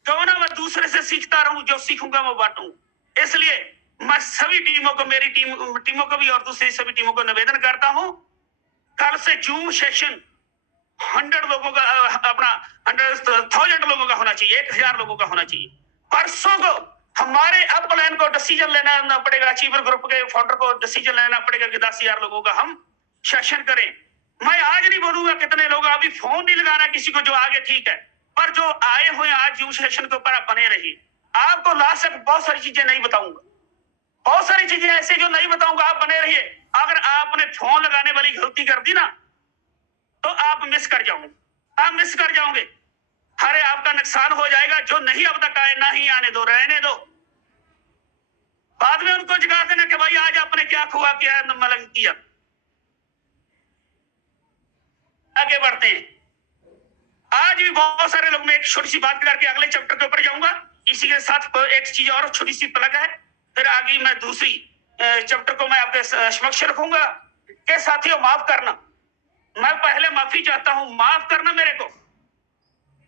क्यों ना मैं दूसरे से सीखता रहूं, जो सीखूंगा वो बांटूं। इसलिए मैं सभी टीमों को, मेरी टीमों को भी और दूसरी सभी टीमों को निवेदन करता हूं, कल से जूम सेशन 100 लोगों का, अपना 100,000 लोगों का होना चाहिए, 1000 लोगों का होना चाहिए। परसों को हमारे अपलाइन को डिसीजन लेना पड़ेगा, अचीवर ग्रुप के फाउंडर को डिसीजन लेना पड़ेगा कि 10,000 लोगों का हम सेशन करें। मैं आज नहीं बोलूंगा कितने लोग, अभी फोन नहीं लगाना किसी को, जो आगे ठीक है, पर जो आए हुए आज जूम सेशन के ऊपर आप बने रहिए। आपको लास्ट तक बहुत सारी चीजें नहीं बताऊंगा, बहुत सारी चीजें ऐसे जो नहीं बताऊंगा, आप बने रहिए। अगर आपने फोन लगाने वाली गलती कर दी ना तो आप मिस कर जाओगे, आप मिस कर जाओगे, अरे आपका नुकसान हो जाएगा। जो नहीं अब तक आए ना ही आने दो, रहने दो, बाद में उनको जगा देना कि भाई आज आपने क्या खुआ, क्या मतलब किया। आगे बढ़ते हैं। आज भी बहुत सारे लोग, मैं एक छोटी सी बात करके अगले चैप्टर के ऊपर जाऊंगा, इसी के साथ एक चीज और छोटी सी प्लग है, फिर आगे मैं दूसरी चैप्टर को मैं आपके समक्ष रखूंगा। के साथियों माफ करना, मैं पहले माफी चाहता हूं, माफ करना मेरे को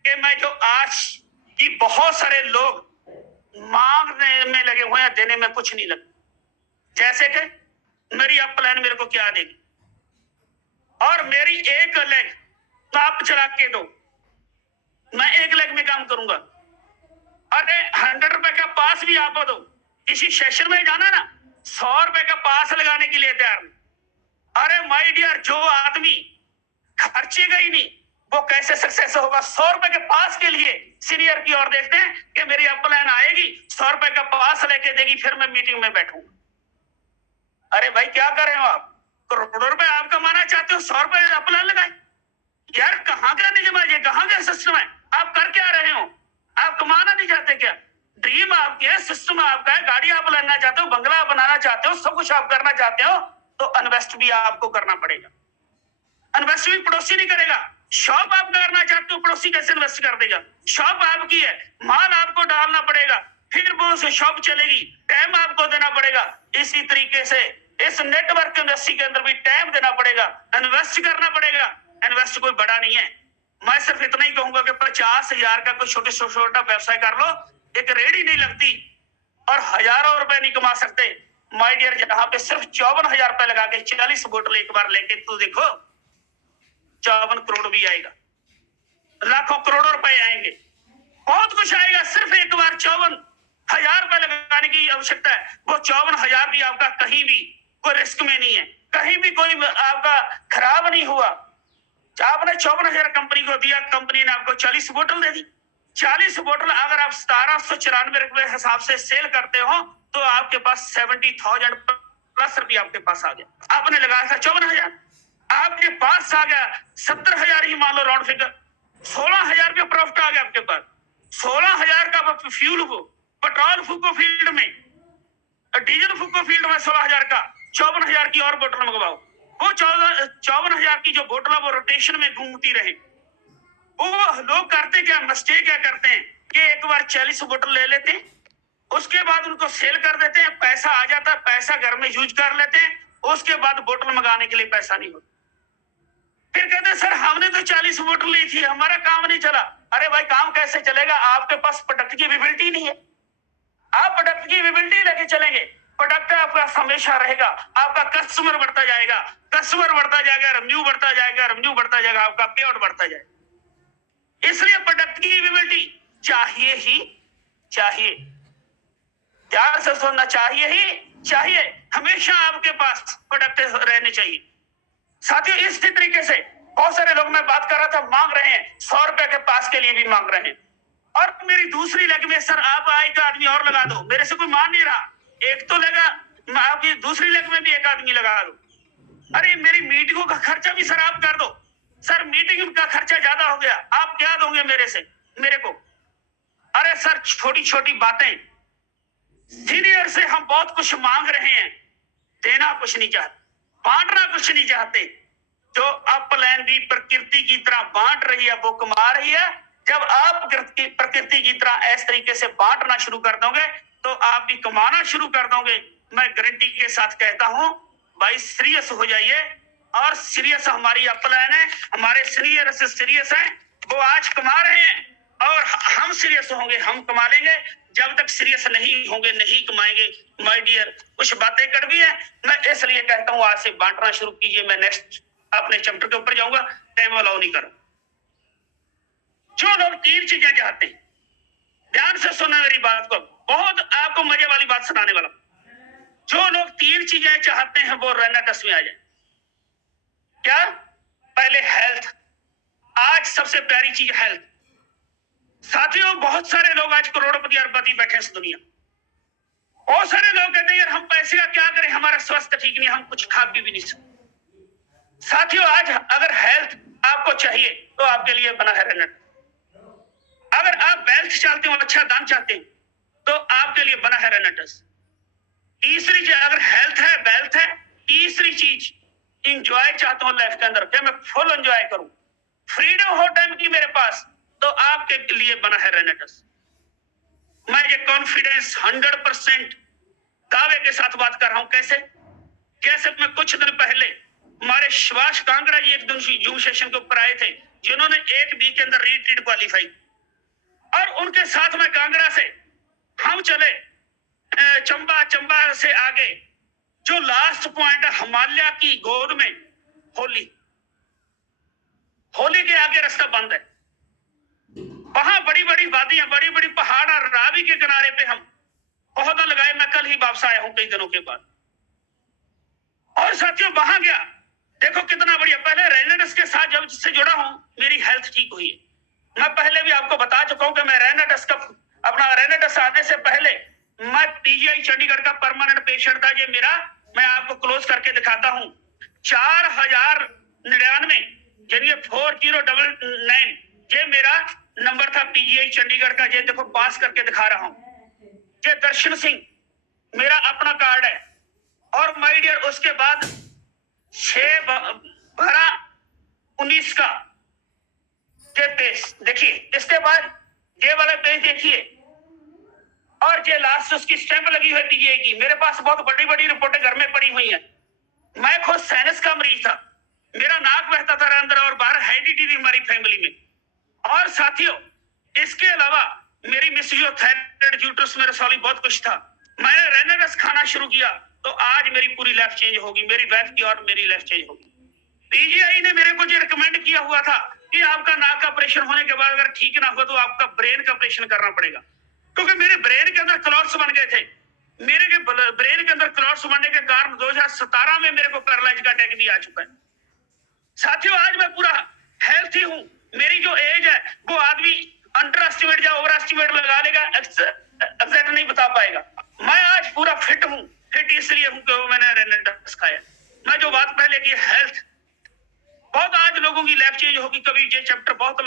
कि मैं जो आज की बहुत सारे लोग मांगने में लगे हुए हैं, देने में कुछ नहीं लगा। जैसे कि मेरी अपलाइन मेरे को क्या देगी, और मेरी एक लेग तो आप चला के दो, मैं एक लेग में काम करूंगा। अरे 100 रुपए का पास भी आपको दो, किसी सेशन में जाना ना 100 रुपए का पास लगाने के लिए तैयार नहीं। अरे माय डियर, जो आदमी खर्चेगा ही नहीं वो कैसे सक्सेस होगा। 100 रुपए के पास के लिए सीनियर की ओर देखते हैं कि मेरी अपलाइन आएगी, 100 रुपए का पास लेके देगी, फिर मैं मीटिंग में बैठूंगा। अरे भाई क्या कर रहे हो आप, करोड़ों रुपए आप कमाना चाहते हो, 100 रुपए अपलाइन लगाए। यार कहाँ का निजमाज है, कहाँ का सिस्टम है, आप कर क्या रहे हो, आप कमाना नहीं चाहते क्या। ड्रीम आपकी है, सिस्टम आपका है, गाड़ी आप लेना चाहते हो, बंगला बनाना चाहते हो, सब कुछ आप करना चाहते हो, तो इन्वेस्ट भी आपको करना पड़ेगा। इन्वेस्ट भी पड़ोसी नहीं करेगा। शॉप आप करना चाहते हो, पड़ोसी कैसे इन्वेस्ट कर देगा। शॉप आपकी है, माल आपको डालना पड़ेगा, फिर वो से शॉप चलेगी, टाइम आपको देना पड़ेगा। इसी तरीके से इस नेटवर्क इंडस्ट्री के अंदर भी टाइम देना पड़ेगा, इन्वेस्ट करना पड़ेगा। इन्वेस्ट कोई बड़ा नहीं है, मैं सिर्फ इतना ही कहूंगा कि 50,000 का कोई छोटा व्यवसाय कर लो, एक रेडी नहीं लगती और हजारों रुपए नहीं कमा सकते। माय डियर, जहां पे सिर्फ 54,000 रुपए लगा के 40 बोतल एक बार लेके तो देखो, 54 करोड़ भी आएगा, लाखों करोड़ों रुपए आएंगे, बहुत कुछ आएगा। सिर्फ एक बार 54,000 रुपए लगाने की आवश्यकता है। वो 54,000 भी आपका कहीं भी कोई रिस्क में नहीं है, कहीं भी कोई आपका खराब नहीं हुआ। आपने 54,000 कंपनी को दिया, कंपनी ने आपको 40 बोतल दे दी। 40 बोतल अगर आप 1794 रुपए हिसाब से सेल करते हो तो आपके पास 70,000 प्लस रुपया आपके पास आ गया। आपने लगाया था 54,000, आपके पास आ गया 70,000 ही मान लो राउंड फिगर, 16,000 रुपया प्रॉफिट आ गया आपके पास। 16,000 का फ्यूल को, पेट्रोल फूको फील्ड में, डीजल फूको फील्ड में 16,000 का, 54,000 की और बोतल मंगवाओ। वो 54,000 की जो बोतल वो रोटेशन में घूमती रहे। वो लोग करते क्या, मिस्टेक क्या करते हैं कि एक बार 40 बोतल ले लेते हैं, उसके बाद उनको सेल कर देते हैं, पैसा आ जाता है, पैसा घर में यूज कर लेते हैं, उसके बाद बोतल मंगाने के लिए पैसा नहीं होता। फिर कहते हैं सर हमने तो 40 बोतल ली थी, हमारा काम नहीं चला। अरे भाई काम कैसे चलेगा, आपके पास प्रोडक्ट की विजिबिलिटी नहीं है। आप प्रोडक्ट की विजिबिलिटी लेके चलेंगे, प्रोडक्ट आपका हमेशा रहेगा, आपका कस्टमर बढ़ता जाएगा, कस्टमर बढ़ता जाएगा, रेवेन्यू बढ़ता जाएगा, रेवेन्यू बढ़ता जाएगा, आपका पे आउट बढ़ता जाएगा। इसलिए प्रोडक्ट की विजिबिलिटी चाहिए ही चाहिए, ध्यान से सुनना, चाहिए ही चाहिए, हमेशा आपके पास प्रोडक्ट रहने चाहिए। साथियों इसी तरीके से बहुत सारे लोग, मैं बात कर रहा था, मांग रहे हैं 100 रुपए के पास के लिए भी मांग रहे हैं। और मेरी दूसरी लेग में सर आप एक आदमी और लगा दो, मेरे से कोई मान नहीं रहा, एक तो लगा, आपकी दूसरी लेग में भी एक आदमी लगा दो। अरे मेरी मीटिंगों का खर्चा भी सर आप कर दो। सर मीटिंग का खर्चा ज्यादा हो गया, आप क्या दोगे मेरे से, मेरे को अरे सर, छोटी छोटी बातें, सीनियर से हम बहुत कुछ मांग रहे हैं, देना कुछ नहीं चाहते, बांटना कुछ नहीं चाहते। जो अपलैंड भी प्रकृति की तरह बांट रही है वो कमा रही है। जब आप प्रकृति की तरह इस तरीके से बांटना शुरू कर दोगे तो आप भी कमाना शुरू कर दोगे। मैं गारंटी के साथ कहता हूं, भाई सीरियस हो जाइए। और सीरियस हमारी अपलैंड है, हमारे सीनियर से सीरियस है, वो आज कमा रहे हैं और हम सीरियस होंगे, हम कमा लेंगे। जब तक सीरियस नहीं होंगे नहीं कमाएंगे माय डियर। कुछ बातें कड़वी है, मैं इसलिए कहता हूँ आज से बांटना शुरू कीजिए। मैं नेक्स्ट अपने चैप्टर के ऊपर जाऊंगा, टाइम अलाउ नहीं करूं। जो लोग 3 चीजें चाहते हैं, ध्यान से सुनना मेरी बात को, बहुत आपको मजे वाली बात सुनाने वाला। जो लोग 3 चीजें चाहते हैं वो रेनेटस में आ जाए। क्या? पहले हेल्थ, आज सबसे प्यारी चीज हेल्थ। साथियों, बहुत सारे लोग आज करोड़पति अरबपति बैठे हैं इस दुनिया। बहुत सारे लोग कहते हैं यार हम पैसे का क्या करें, हमारा स्वास्थ्य ठीक नहीं, हम कुछ खा पी भी नहीं सकते। साथियों, आज अगर हेल्थ आपको चाहिए तो आपके लिए बना है रेनेट। अगर आप वेल्थ चाहते हो, अच्छा दान चाहते हैं, तो आपके लिए बना है रेनेटस। तीसरी चीज, अगर हेल्थ है, वेल्थ है, तीसरी चीज इंजॉय चाहता हूं लाइफ के अंदर, क्या मैं फुल एंजॉय करूं, फ्रीडम हो टाइम की मेरे पास, तो आपके लिए बना है रेनेटस। मैं ये कॉन्फिडेंस 100% दावे के साथ बात कर रहा हूं। कैसे? जैसे मैं कुछ दिन पहले हमारे सुभाष कांगड़ा जी एक दिन जूम सेशन के ऊपर आए थे, जिन्होंने 1 वीक के अंदर रीट्रीट क्वालिफाई, और उनके साथ में कांगड़ा से हम चले चंबा से आगे, जो लास्ट पॉइंट है हिमालय की गोद में, होली के आगे रास्ता बंद है। वहां बड़ी बड़ी वादियां, बड़ी बड़ी पहाड़ और रावी के किनारे पे हम पौधा लगाए। मैं कल ही वापस आया हूं कई दिनों के बाद। और साथियों, वहां गया, देखो कितना बढ़िया। पहले रेनेटस के साथ जब से जुड़ा हूं, मेरी हेल्थ ठीक हुई है। मैं पहले भी आपको बता चुका हूं कि मैं रेनेटस आने से पहले मैं पीजीआई चंडीगढ़ का परमानेंट पेशेंट था। ये मेरा, मैं आपको क्लोज करके दिखाता हूं, 4099 यानी 4099 ये मेरा नंबर था पीजीआई चंडीगढ़ का। ये देखो पास करके दिखा रहा हूं। ये दर्शन सिंह मेरा अपना कार्ड है। और माय डियर, उसके बाद 6/12/19 का ये पेज देखिए, इसके बाद ये वाला पेज देखिए, और ये लास्ट उसकी स्टैंप लगी हुई पीजीआई की। मेरे पास बहुत बड़ी बड़ी रिपोर्टें घर में पड़ी हुई हैं। मैं खुद साइनस का मरीज था, मेरा नाक बहता था अंदर और बाहर, हेरिडिटी थी हमारी फैमिली में। और साथियों, इसके अलावा मेरी मिसोथायराइड यूट्रस में रसौली बहुत कुछ था। मैंने रेनेटस खाना शुरू किया तो आज मेरी पूरी लाइफ चेंज होगी, मेरी वाइफ की और मेरी लाइफ चेंज होगी। पीजीआई ने मेरे को ये रिकमेंड किया हुआ था कि आपका नाक का ऑपरेशन होने के बाद अगर ठीक ना हुआ तो आपका ब्रेन का ऑपरेशन करना पड़ेगा, क्योंकि मेरे ब्रेन के अंदर क्लॉट्स बन गए थे। मेरे के ब्रेन के अंदर क्लॉट्स बनने के कारण 2017 में मेरे को पैरालाइज का अटैक भी आ चुका है। साथियों, आज मैं पूरा हेल्थी हूं। मेरी जो एज है वो आदमी अंडर एस्टिमेट या ओवर एस्टिमेट लगा लेगा, एग्जैक्ट नहीं बता पाएगा। मैं आज पूरा फिट हूं। फिट इसलिए हूं कि मैंने रेनेटस खाया। मैं जो बात पहले की हेल्थ, बहुत आज लोगों की लाइफ चेंज होगी। कभी ये चैप्टर बहुत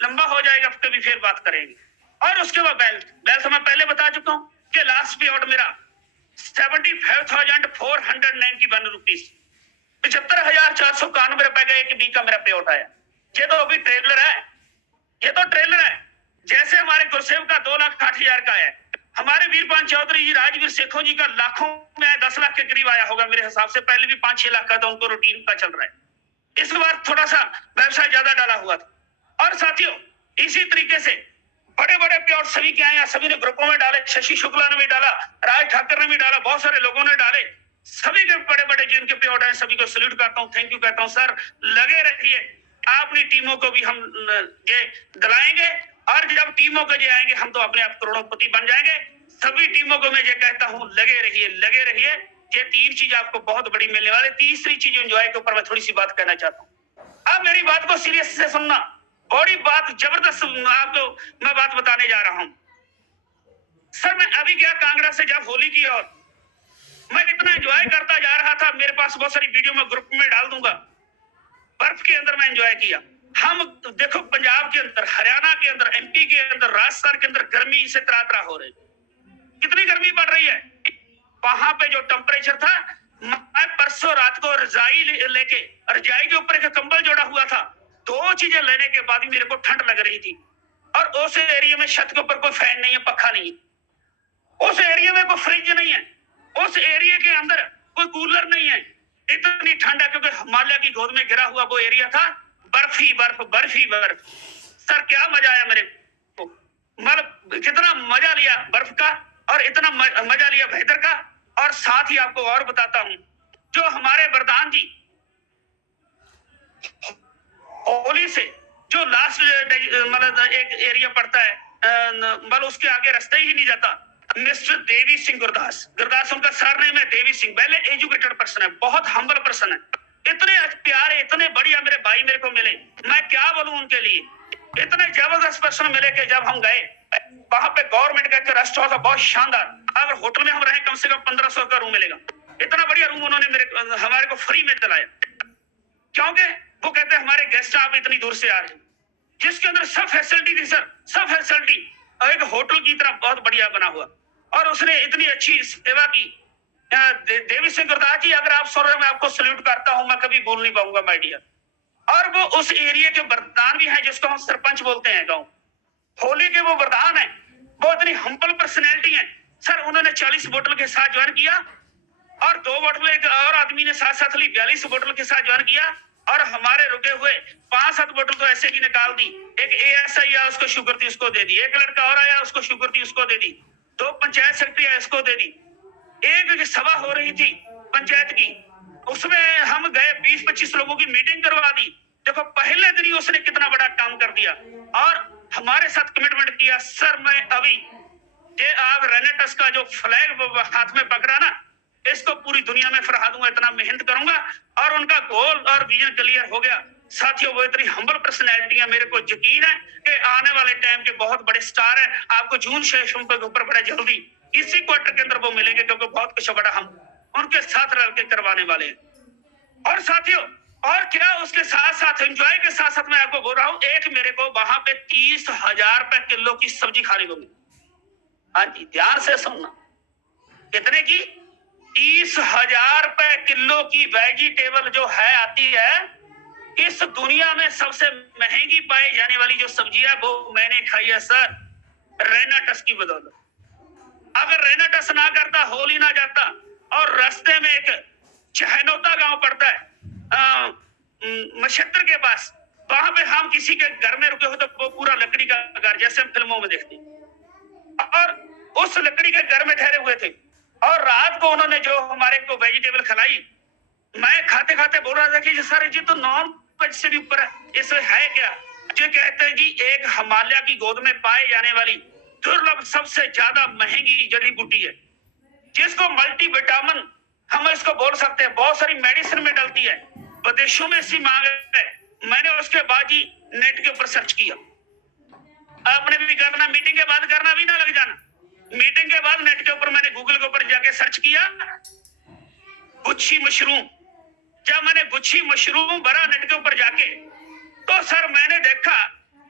लंबा हो जाएगा, कभी फिर बात करेंगे। और उसके बाद वेल्थ मैं पहले बता चुका हूं कि लास्ट पे आउट मेरा 75,491 रुपीज, 75,491 रुपए का 1 वीक का मेरा पे आउट आया। ये तो अभी ट्रेलर है, ये तो ट्रेलर है। जैसे हमारे गुरसेव का 2,60,000 का है, हमारे वीरपान चौधरी जी, राजवीर सेखों जी का लाखों में 10 लाख के करीब आया होगा मेरे हिसाब से। पहले भी 5-6 लाख का था, उनको रूटीन का चल रहा है। इस बार थोड़ा सा व्यवसाय ज्यादा डाला हुआ था। और साथियों, इसी तरीके से बड़े बड़े प्योर सभी के आए, सभी ने ग्रुपों में डाले। शशि शुक्ला ने भी डाला, राज ठाकर ने भी डाला, बहुत सारे लोगों ने डाले। सभी के बड़े बड़े जिनके प्योर है, सभी को सल्यूट करता हूँ, थैंक यू कहता हूँ। सर लगे रहिए, अपनी टीमों को भी हम ये दिलाएंगे। और जब टीमों को ये आएंगे, हम तो अपने आप करोड़पति बन जाएंगे। सभी टीमों को मैं ये कहता हूँ, लगे रहिए। ये 3 चीज आपको बहुत बड़ी मिलने वाली। तीसरी चीज एंजॉय के ऊपर मैं थोड़ी सी बात कहना चाहता हूँ। अब मेरी बात को सीरियस से सुनना, बड़ी बात जबरदस्त आपको मैं बात बताने जा रहा हूँ। सर, मैं अभी गया कांगड़ा से जब होली की, और मैं इतना एंजॉय करता जा रहा था। मेरे पास बहुत सारी वीडियो मैं ग्रुप में डाल दूंगा। बर्फ के अंदर मैं एंजॉय किया, हम देखो पंजाब के अंदर, हरियाणा के अंदर, एमपी के अंदर, राजस्थान के अंदर गर्मी से त्रात्रा हो रही, कितनी गर्मी पड़ रही है। वहां पे जो टेम्परेचर था, मैं परसों रात को रजाई लेके, रजाई के ऊपर एक कंबल जोड़ा हुआ था, 2 चीजें लेने के बाद ही मेरे को ठंड लग रही थी। और उस एरिया में छत के ऊपर कोई फैन नहीं है, पक्का नहीं है, उस एरिया में कोई फ्रिज नहीं है, उस एरिया के अंदर कोई कूलर नहीं है, इतनी ठंड है क्योंकि हिमालय की गोद में गिरा हुआ वो एरिया था, बर्फ ही बर्फ, बर्फ ही बर्फ। सर क्या मजा आया मेरे को, मतलब कितना मजा लिया बर्फ का, और इतना मजा लिया वेदर का। और साथ ही आपको और बताता हूं, जो हमारे वरदान जी होली से जो लास्ट मतलब एक एरिया पड़ता है, मतलब उसके आगे रास्ता ही नहीं जाता, मिस्टर देवी सिंह गुरदास, गुरदास उनका सरनेम है, देवी सिंह, पहले एजुकेटेड पर्सन है, बहुत हम्बल पर्सन है, इतने प्यारे, इतने बढ़िया मेरे भाई मेरे को मिले, मैं क्या बोलूं उनके लिए, इतने जबरदस्त पर्सन मिले कि जब हम गए वहां पे गवर्नमेंट का एक रेस्ट हाउस था बहुत शानदार, अगर होटल में हम रहे कम से कम 1500 का रूम मिलेगा, इतना बढ़िया रूम उन्होंने हमारे को फ्री में दिलाया, क्योंकि वो कहते हैं हमारे गेस्ट आप इतनी दूर से आ रहे हैं, जिसके अंदर सब फैसिलिटी थी सर, सब फैसिलिटी, और एक होटल की तरह बहुत बढ़िया बना हुआ, और उसने इतनी अच्छी सेवा की। देवी सिंह गुरदास जी, अगर आप सुन रहे हैं, मैं आपको सल्यूट करता हूं, मैं कभी भूल नहीं पाऊंगा माय डियर। और वो उस एरिया के वरदान भी हैं, जिसको हम सरपंच बोलते हैं गांव, होली के वो वरदान है, वो इतनी हम्बल पर्सनैलिटी है सर। उन्होंने 40 बोतल के साथ ज्वाइन किया, और 2 बोतल एक और आदमी ने साथ साथ ली, 42 बोतल के साथ ज्वाइन किया, और हमारे रुके हुए 5-7 बोतल तो ऐसे ही निकाल दी। एक एएसआई आया, उसको शुगर थी, उसको दे दी, एक लड़का और आया, उसको शुगर थी, उसको दे दी, 2 पंचायत सेक्रेटरी आए, उसको दे दी, एक सभा हो रही थी पंचायत की, उसमें हम गए, 20-25 लोगों की मीटिंग करवा दी। देखो पहले दिन ही उसने कितना बड़ा काम कर दिया, और हमारे साथ कमिटमेंट किया, सर मैं अभी ये आप रेनेटस का जो फ्लैग हाथ में पकड़ा ना, इसको पूरी दुनिया में फहरा दूंगा, इतना मेहनत करूंगा। और उनका गोल और विजन क्लियर हो गया। साथियों, वो इतनी हम्बल पर्सनैलिटी है, मेरे को यकीन है कि आने वाले टाइम के बहुत बड़े स्टार है। आपको जून सेशन के ऊपर बड़ा जल्दी इसी क्वार्टर के अंदर वो मिलेंगे, क्योंकि बहुत कुछ बड़ा हम उनके साथ रह के करवाने वाले हैं। और साथियों, और क्या उसके साथ साथ एंजॉय के साथ साथ मैं आपको बोल रहा हूँ, एक मेरे को वहां पे 30,000 रुपए किलो की सब्जी खाने को मिली। हाँ जी, ध्यान से सुनना, कितने की? 30,000 रुपए किलो की वेजिटेबल जो है आती है। इस दुनिया में सबसे महंगी पाई जाने वाली जो सब्जी है वो मैंने खाई है सर, रेनाटस की बदौलत। अगर रेनाटस ना करता, होली ना जाता, और रास्ते में एक चहनोता गांव पड़ता है मशहतर के पास, वहां पे हम किसी के घर में रुके हो तो वो पूरा लकड़ी का घर, जैसे हम फिल्मों में देखते, और उस लकड़ी के घर में ठहरे हुए थे। और रात को उन्होंने जो हमारे को वेजिटेबल खिलाई, मैं खाते खाते बोल रहा था कि सर जी तो नॉन वेज से भी ऊपर है, इसमें है क्या? जो कहते हैं जी एक हिमालय की गोद में पाए जाने वाली दुर्लभ सबसे ज्यादा महंगी जड़ी बूटी है, जिसको मल्टी विटामिन हम इसको बोल सकते हैं, बहुत सारी मेडिसिन में डलती है, विदेशों में इसकी मांग है। मैंने उसके बाद ही नेट के ऊपर सर्च किया, आपने भी करना, मीटिंग के बाद करना, भी ना लग जाना। मीटिंग के बाद नेट के ऊपर मैंने गूगल के ऊपर जाके सर्च किया गुच्छी मशरूम। जब मैंने गुच्छी मशरूम भरा नेट के ऊपर जाके, तो सर मैंने देखा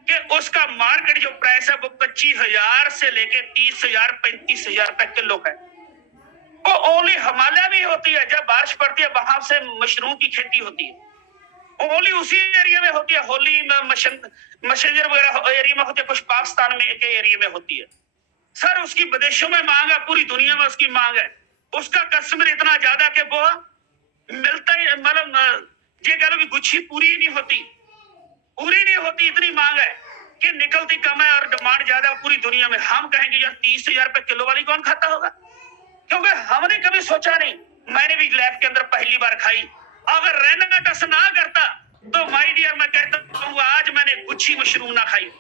कि उसका मार्केट जो प्राइस है वो 25,000 से लेके 30,000 35,000 रुपए किलो है। वो ओनली हिमालय में होती है, जब बारिश पड़ती है वहां से मशरूम की खेती होती है, ओनली उसी एरिया में होती है। होली में मशंजर वगैरह एरिया में होती है, कुछ पाकिस्तान में के एरिया में होती है। सर उसकी विदेशों में मांग है, पूरी दुनिया में उसकी मांग है। उसका कस्टमर इतना ज्यादा कि वो मिलता ही, मतलब ये कह लो कि गुच्छी पूरी नहीं होती, इतनी मांग है कि निकलती कम है और डिमांड ज्यादा पूरी दुनिया में। हम कहेंगे यार 30,000 रुपए किलो वाली कौन खाता होगा, क्योंकि हमने कभी सोचा नहीं। मैंने भी लैब के अंदर पहली बार खाई। अगर रेनाटस ना करता तो माय डियर मैं कहता हूँ आज मैंने गुच्छी मशरूम ना खाई।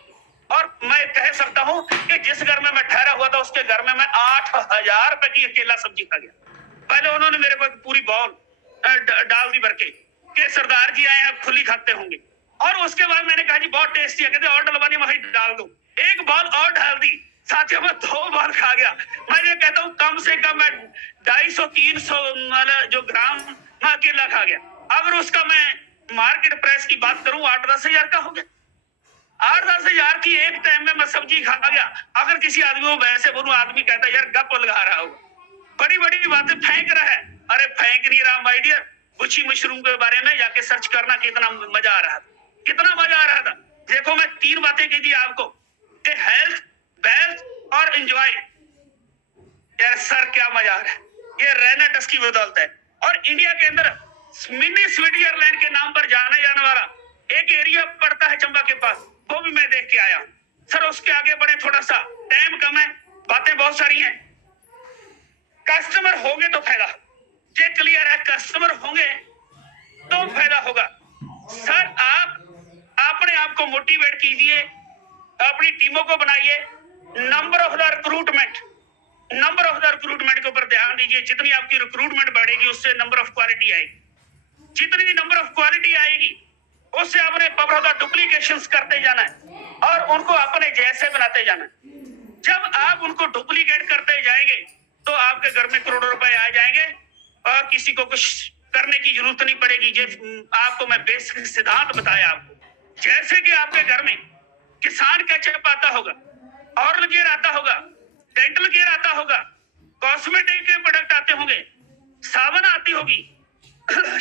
और मैं कह सकता हूँ कि जिस घर में मैं ठहरा हुआ था उसके घर में मैं 8,000 रुपए की अकेला सब्जी खा गया। पहले उन्होंने मेरे को पूरी बॉल डाल दी भर के सरदार जी आए हैं खुली खाते होंगे, और उसके बाद मैंने कहा जी बहुत टेस्टी है, कहते और डलवानी, वही डाल दो, एक बॉल और डाल दी, साथियों में 2 बॉल खा गया। मैं ये कहता हूँ कम से कम मैं 250-300 जो ग्राम मैं अकेला खा गया। अगर उसका मैं मार्केट प्राइस की बात करूं 8-10 हजार का हो गया। 8-10 हजार की एक टाइम में मैं सब्जी खा गया। अगर किसी आदमी को वैसे बोलूं, आदमी कहता है यार गप लगा रहा होगा, बड़ी बड़ी बातें फेंक रहा है। अरे फेंक नहीं रहा माय डियर, बुची मशरूम के बारे में जाके सर्च करना, कितना मजा आ रहा था, कितना मजा आ रहा था। देखो मैं 3 बातें कही थी आपको कि हेल्थ, वेल्थ और एंजॉय। यार सर क्या मजा आ रहा है, ये रेनेटस की बदौलत है। और इंडिया के अंदर मिनी स्विट्जरलैंड के नाम पर जाना जाने वाला एक एरिया पड़ता है चंबा के पास, वो भी मैं देख के आया हूं। सर उसके आगे बढ़े, थोड़ा सा टाइम कम है, बातें बहुत सारी हैं। कस्टमर होंगे तो फायदा, ये क्लियर है, कस्टमर होंगे तो फायदा होगा। सर आप अपने आप को मोटिवेट कीजिए, अपनी टीमों को बनाइए, नंबर ऑफ द रिक्रूटमेंट के ऊपर ध्यान दीजिए। जितनी आपकी रिक्रूटमेंट बढ़ेगी उससे नंबर ऑफ क्वालिटी आएगी, जितनी नंबर ऑफ क्वालिटी आएगी उससे आपने पब्लिक डुप्लीकेशंस करते जाना है और उनको अपने जैसे बनाते जाना है। जब आप उनको डुप्लीकेट करते जाएंगे तो आपके घर में करोड़ों रुपए आ जाएंगे और किसी को कुछ करने की जरूरत नहीं पड़ेगी। जे आपको मैं बेसिक सिद्धांत बताया आपको, जैसे कि आपके घर में किसान केचप आता होगा, ऑरल केयर आता होगा, डेंटल केयर आता होगा, कॉस्मेटिक के प्रोडक्ट आते होंगे, साबुन आती होगी,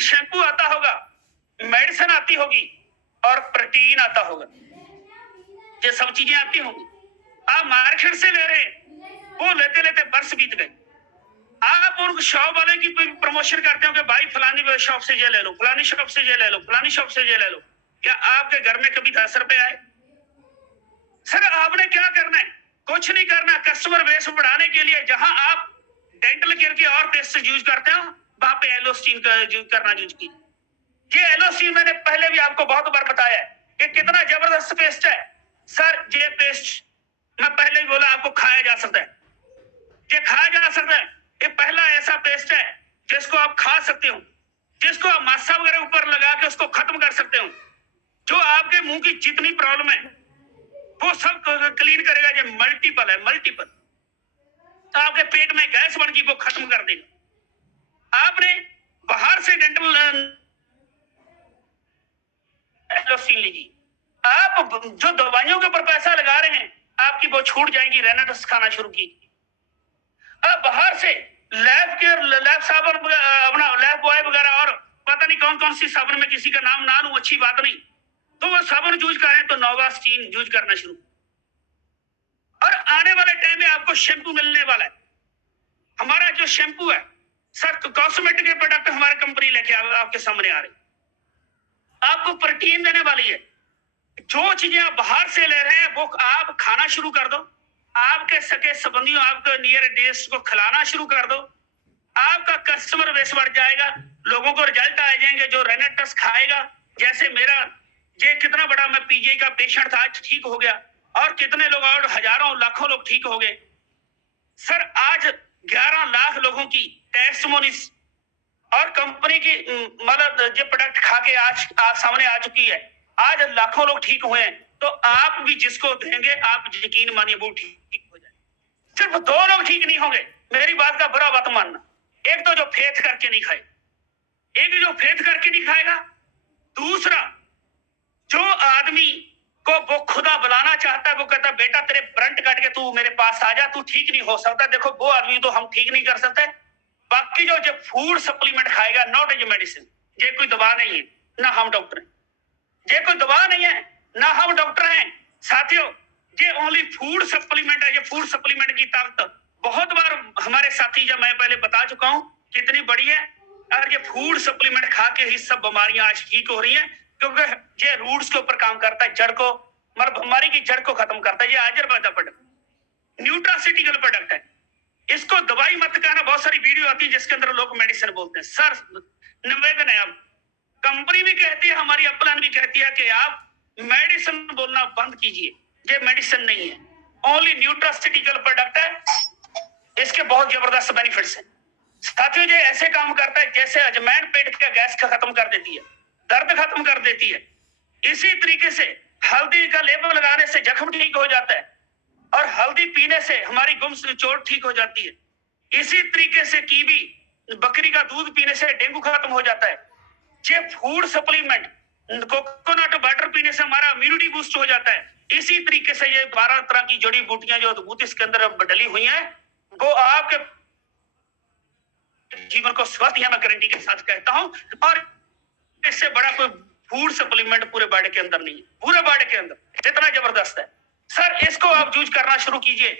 शैम्पू आता होगा, मेडिसिन आती होगी और प्रोटीन आता होगा। ये सब चीजें आती होंगी। आप मार्केट से ले रहे हैं, वो लेते लेते बरस बीत गए। आप उन शॉप वाले की प्रमोशन करते हो कि भाई फलानी शॉप से ये ले लो, फलानी शॉप से ये ले लो, फलानी शॉप से ये ले लो। क्या आपके घर में कभी 10 रुपए आए? सर आपने क्या करना है? कुछ नहीं करना। कस्टमर बेस बढ़ाने के लिए जहां आप डेंटल केयर के और पेस्ट यूज करते हो, वहां पे एलोस्टीन का यूज करना यूज कीजिए। ये एलोस्टीन मैंने पहले भी आपको बहुत बार बताया है कि कितना जबरदस्त पेस्ट है। सर ये पेस्ट मैं पहले ही बोला आपको खाया जा सकता है, ये खाया जा सकता है। ये पहला ऐसा पेस्ट है जिसको आप खा सकते हो, जिसको आप मासा वगैरह ऊपर लगा के उसको खत्म कर सकते हो। जो आपके मुंह की जितनी प्रॉब्लम है वो सब क्लीन करेगा। ये मल्टीपल है, मल्टीपल। तो आपके पेट में गैस बन गई, वो खत्म कर देगा। आपने बाहर से डेंटल एलोस्टीन लीजिए। आप जो दवाइयों के ऊपर पैसा लगा रहे हैं आपकी वो छूट जाएंगी। रेनेटस खाना शुरू कीजिए। अब बाहर से लैब साबुन, अपना लैब बॉय वगैरह और पता नहीं कौन कौन सी साबुन में किसी का नाम ना लूं, अच्छी बात नहीं, तो वो साबुन यूज करें तो नोवास्टीन यूज करना शुरू। और आने वाले टाइम में आपको शैम्पू मिलने वाला है। हमारा जो शैम्पू है सर, कॉस्मेटिक के प्रोडक्ट हमारी कंपनी लेके आपके सामने आ रही, आपको प्रोटीन देने वाली है। जो चीजें आप बाहर से ले रहे हैं वो आप खाना शुरू कर दो। आपके सके संबंधियों, आपके नियर डेस्ट को खिलाना शुरू कर दो। आपका कस्टमर बेस बढ़ जाएगा, लोगों को रिजल्ट आ जाएंगे। जो रेनेटस खाएगा, जैसे मेरा ये कितना बड़ा मैं पीजीआई का पेशेंट था, आज ठीक हो गया, और कितने लोग और हजारों लाखों लोग ठीक हो गए। सर आज 11 लाख लोगों की टेस्टिमोनीज और कंपनी की मतलब जो प्रोडक्ट खा के आज सामने आ चुकी है। आज लाखों लोग ठीक हुए हैं, तो आप भी जिसको देंगे आप यकीन मानिए वो ठीक हो जाए। सिर्फ 2 लोग ठीक नहीं होंगे, मेरी बात का बुरा बात मानना। एक तो जो फेथ करके नहीं खाए, एक जो फेथ करके नहीं खाएगा, दूसरा जो आदमी को वो खुदा बुलाना चाहता है, वो कहता है बेटा तेरे ब्रंट काट के तू मेरे पास आ जा, तू ठीक नहीं हो सकता। देखो वो आदमी तो हम ठीक नहीं कर सकते। बाकी जो फूड सप्लीमेंट खाएगा, नॉट एज मेडिसिन, ये कोई दवा नहीं है, ना हम डॉक्टर हैं। ये कोई दवा नहीं है, ना हम डॉक्टर हैं। साथियों ये ओनली फूड सप्लीमेंट है। ये फूड सप्लीमेंट की ताकत बहुत बार हमारे साथी, जब मैं पहले बता चुका हूं कितनी बड़ी है। और ये फूड सप्लीमेंट खा के ही सब बीमारियां आज ठीक हो रही हैं, क्योंकि ये रूट्स के ऊपर काम करता है, जड़ को, मतलब बीमारी की जड़ को खत्म करता है। ये आयुर्वेदा प्रोडक्ट न्यूट्रासिटिकल प्रोडक्ट है। इसको दवाई मत कहना। बहुत सारी वीडियो आती है जिसके अंदर लोग मेडिसिन बोलते हैं। सर निवेदन है, अब कंपनी भी कहती है, हमारी अपलान भी कहती है कि आप मेडिसिन बोलना बंद कीजिए। ये मेडिसिन नहीं है, ओनली न्यूट्रासिटिकल प्रोडक्ट है। इसके बहुत जबरदस्त बेनिफिट्स हैं। साथियों ये ऐसे काम करता है जैसे अजमैन पेट का गैस का खत्म कर देती है, दर्द खत्म कर देती है। इसी तरीके से हल्दी का लेप लगाने से जख्म ठीक हो जाता है, और हल्दी पीने से हमारी गुम चोट ठीक हो जाती है। इसी तरीके से कीवी, बकरी का दूध पीने से डेंगू खत्म हो जाता है। ये फूड सप्लीमेंट कोकोनट वाटर पीने से हमारा इम्यूनिटी बूस्ट हो जाता है। इसी तरीके से ये 12 तरह की जड़ी बूटियां जो अद्भुत इसके अंदर डली हुई हैं, वो आपके जीवन को स्वस्थ है, मैं गारंटी के साथ कहता हूं। और इससे बड़ा कोई फूड सप्लीमेंट पूरे बॉडी के अंदर नहीं है, पूरे बॉडी के अंदर इतना जबरदस्त है सर। इसको आप यूज करना शुरू कीजिए,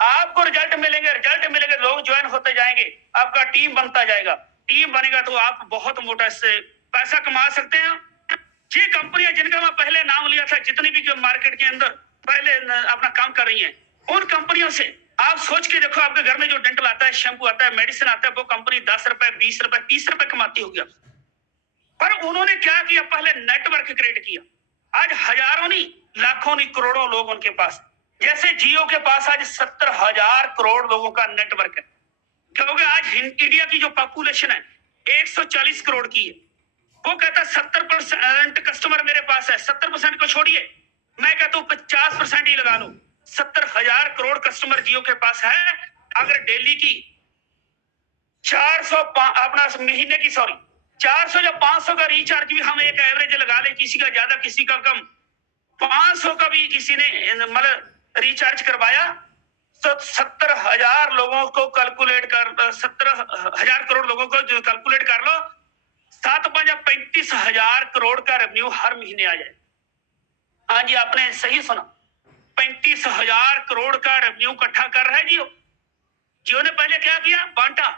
आपको रिजल्ट मिलेंगे, लोग ज्वाइन होते जाएंगे, आपका टीम बनता जाएगा। टीम बनेगा तो आप बहुत मोटा इससे पैसा कमा सकते हैं। ये कंपनियां जिनका मैं पहले नाम लिया था, जितनी भी मार्केट के अंदर पहले अपना काम कर रही हैं, उन कंपनियों से आप सोच के देखो, आपके घर में जो डेंटल आता है, शैम्पू आता है, मेडिसिन आता है, वो कंपनी 10 रुपए, 20 रुपए, 30 रुपए कमाती होगी। पर उन्होंने क्या किया, पहले नेटवर्क क्रिएट किया। आज हजारों नहीं, लाखों नहीं, करोड़ों लोग उनके पास। जैसे जियो के पास आज 70,000 करोड़ लोगों का नेटवर्क है, क्योंकि आज इंडिया की जो पॉपुलेशन है 140 करोड़ की है। वो कहता है 70% कस्टमर मेरे पास है। 70% को छोड़िए, मैं कहता हूँ 50% ही लगा लो। 70,000 करोड़ कस्टमर जियो के पास है। अगर डेली की 400 अपना महीने की 400 या 500 का रिचार्ज भी हम एक एवरेज लगा ले, किसी का ज्यादा किसी का कम, 500 का भी किसी ने मतलब रिचार्ज करवाया तो 70,000 लोगों को कैलकुलेट कर, 70,000 करोड़ लोगों को जो कैलकुलेट कर लो, 35,000 करोड़ का रेवेन्यू हर महीने आ जाए। हाँ जी, आपने सही सुना, 35,000 करोड़ का रेवेन्यू इकट्ठा कर रहा है जियो। जियो ने पहले क्या किया, बांटा,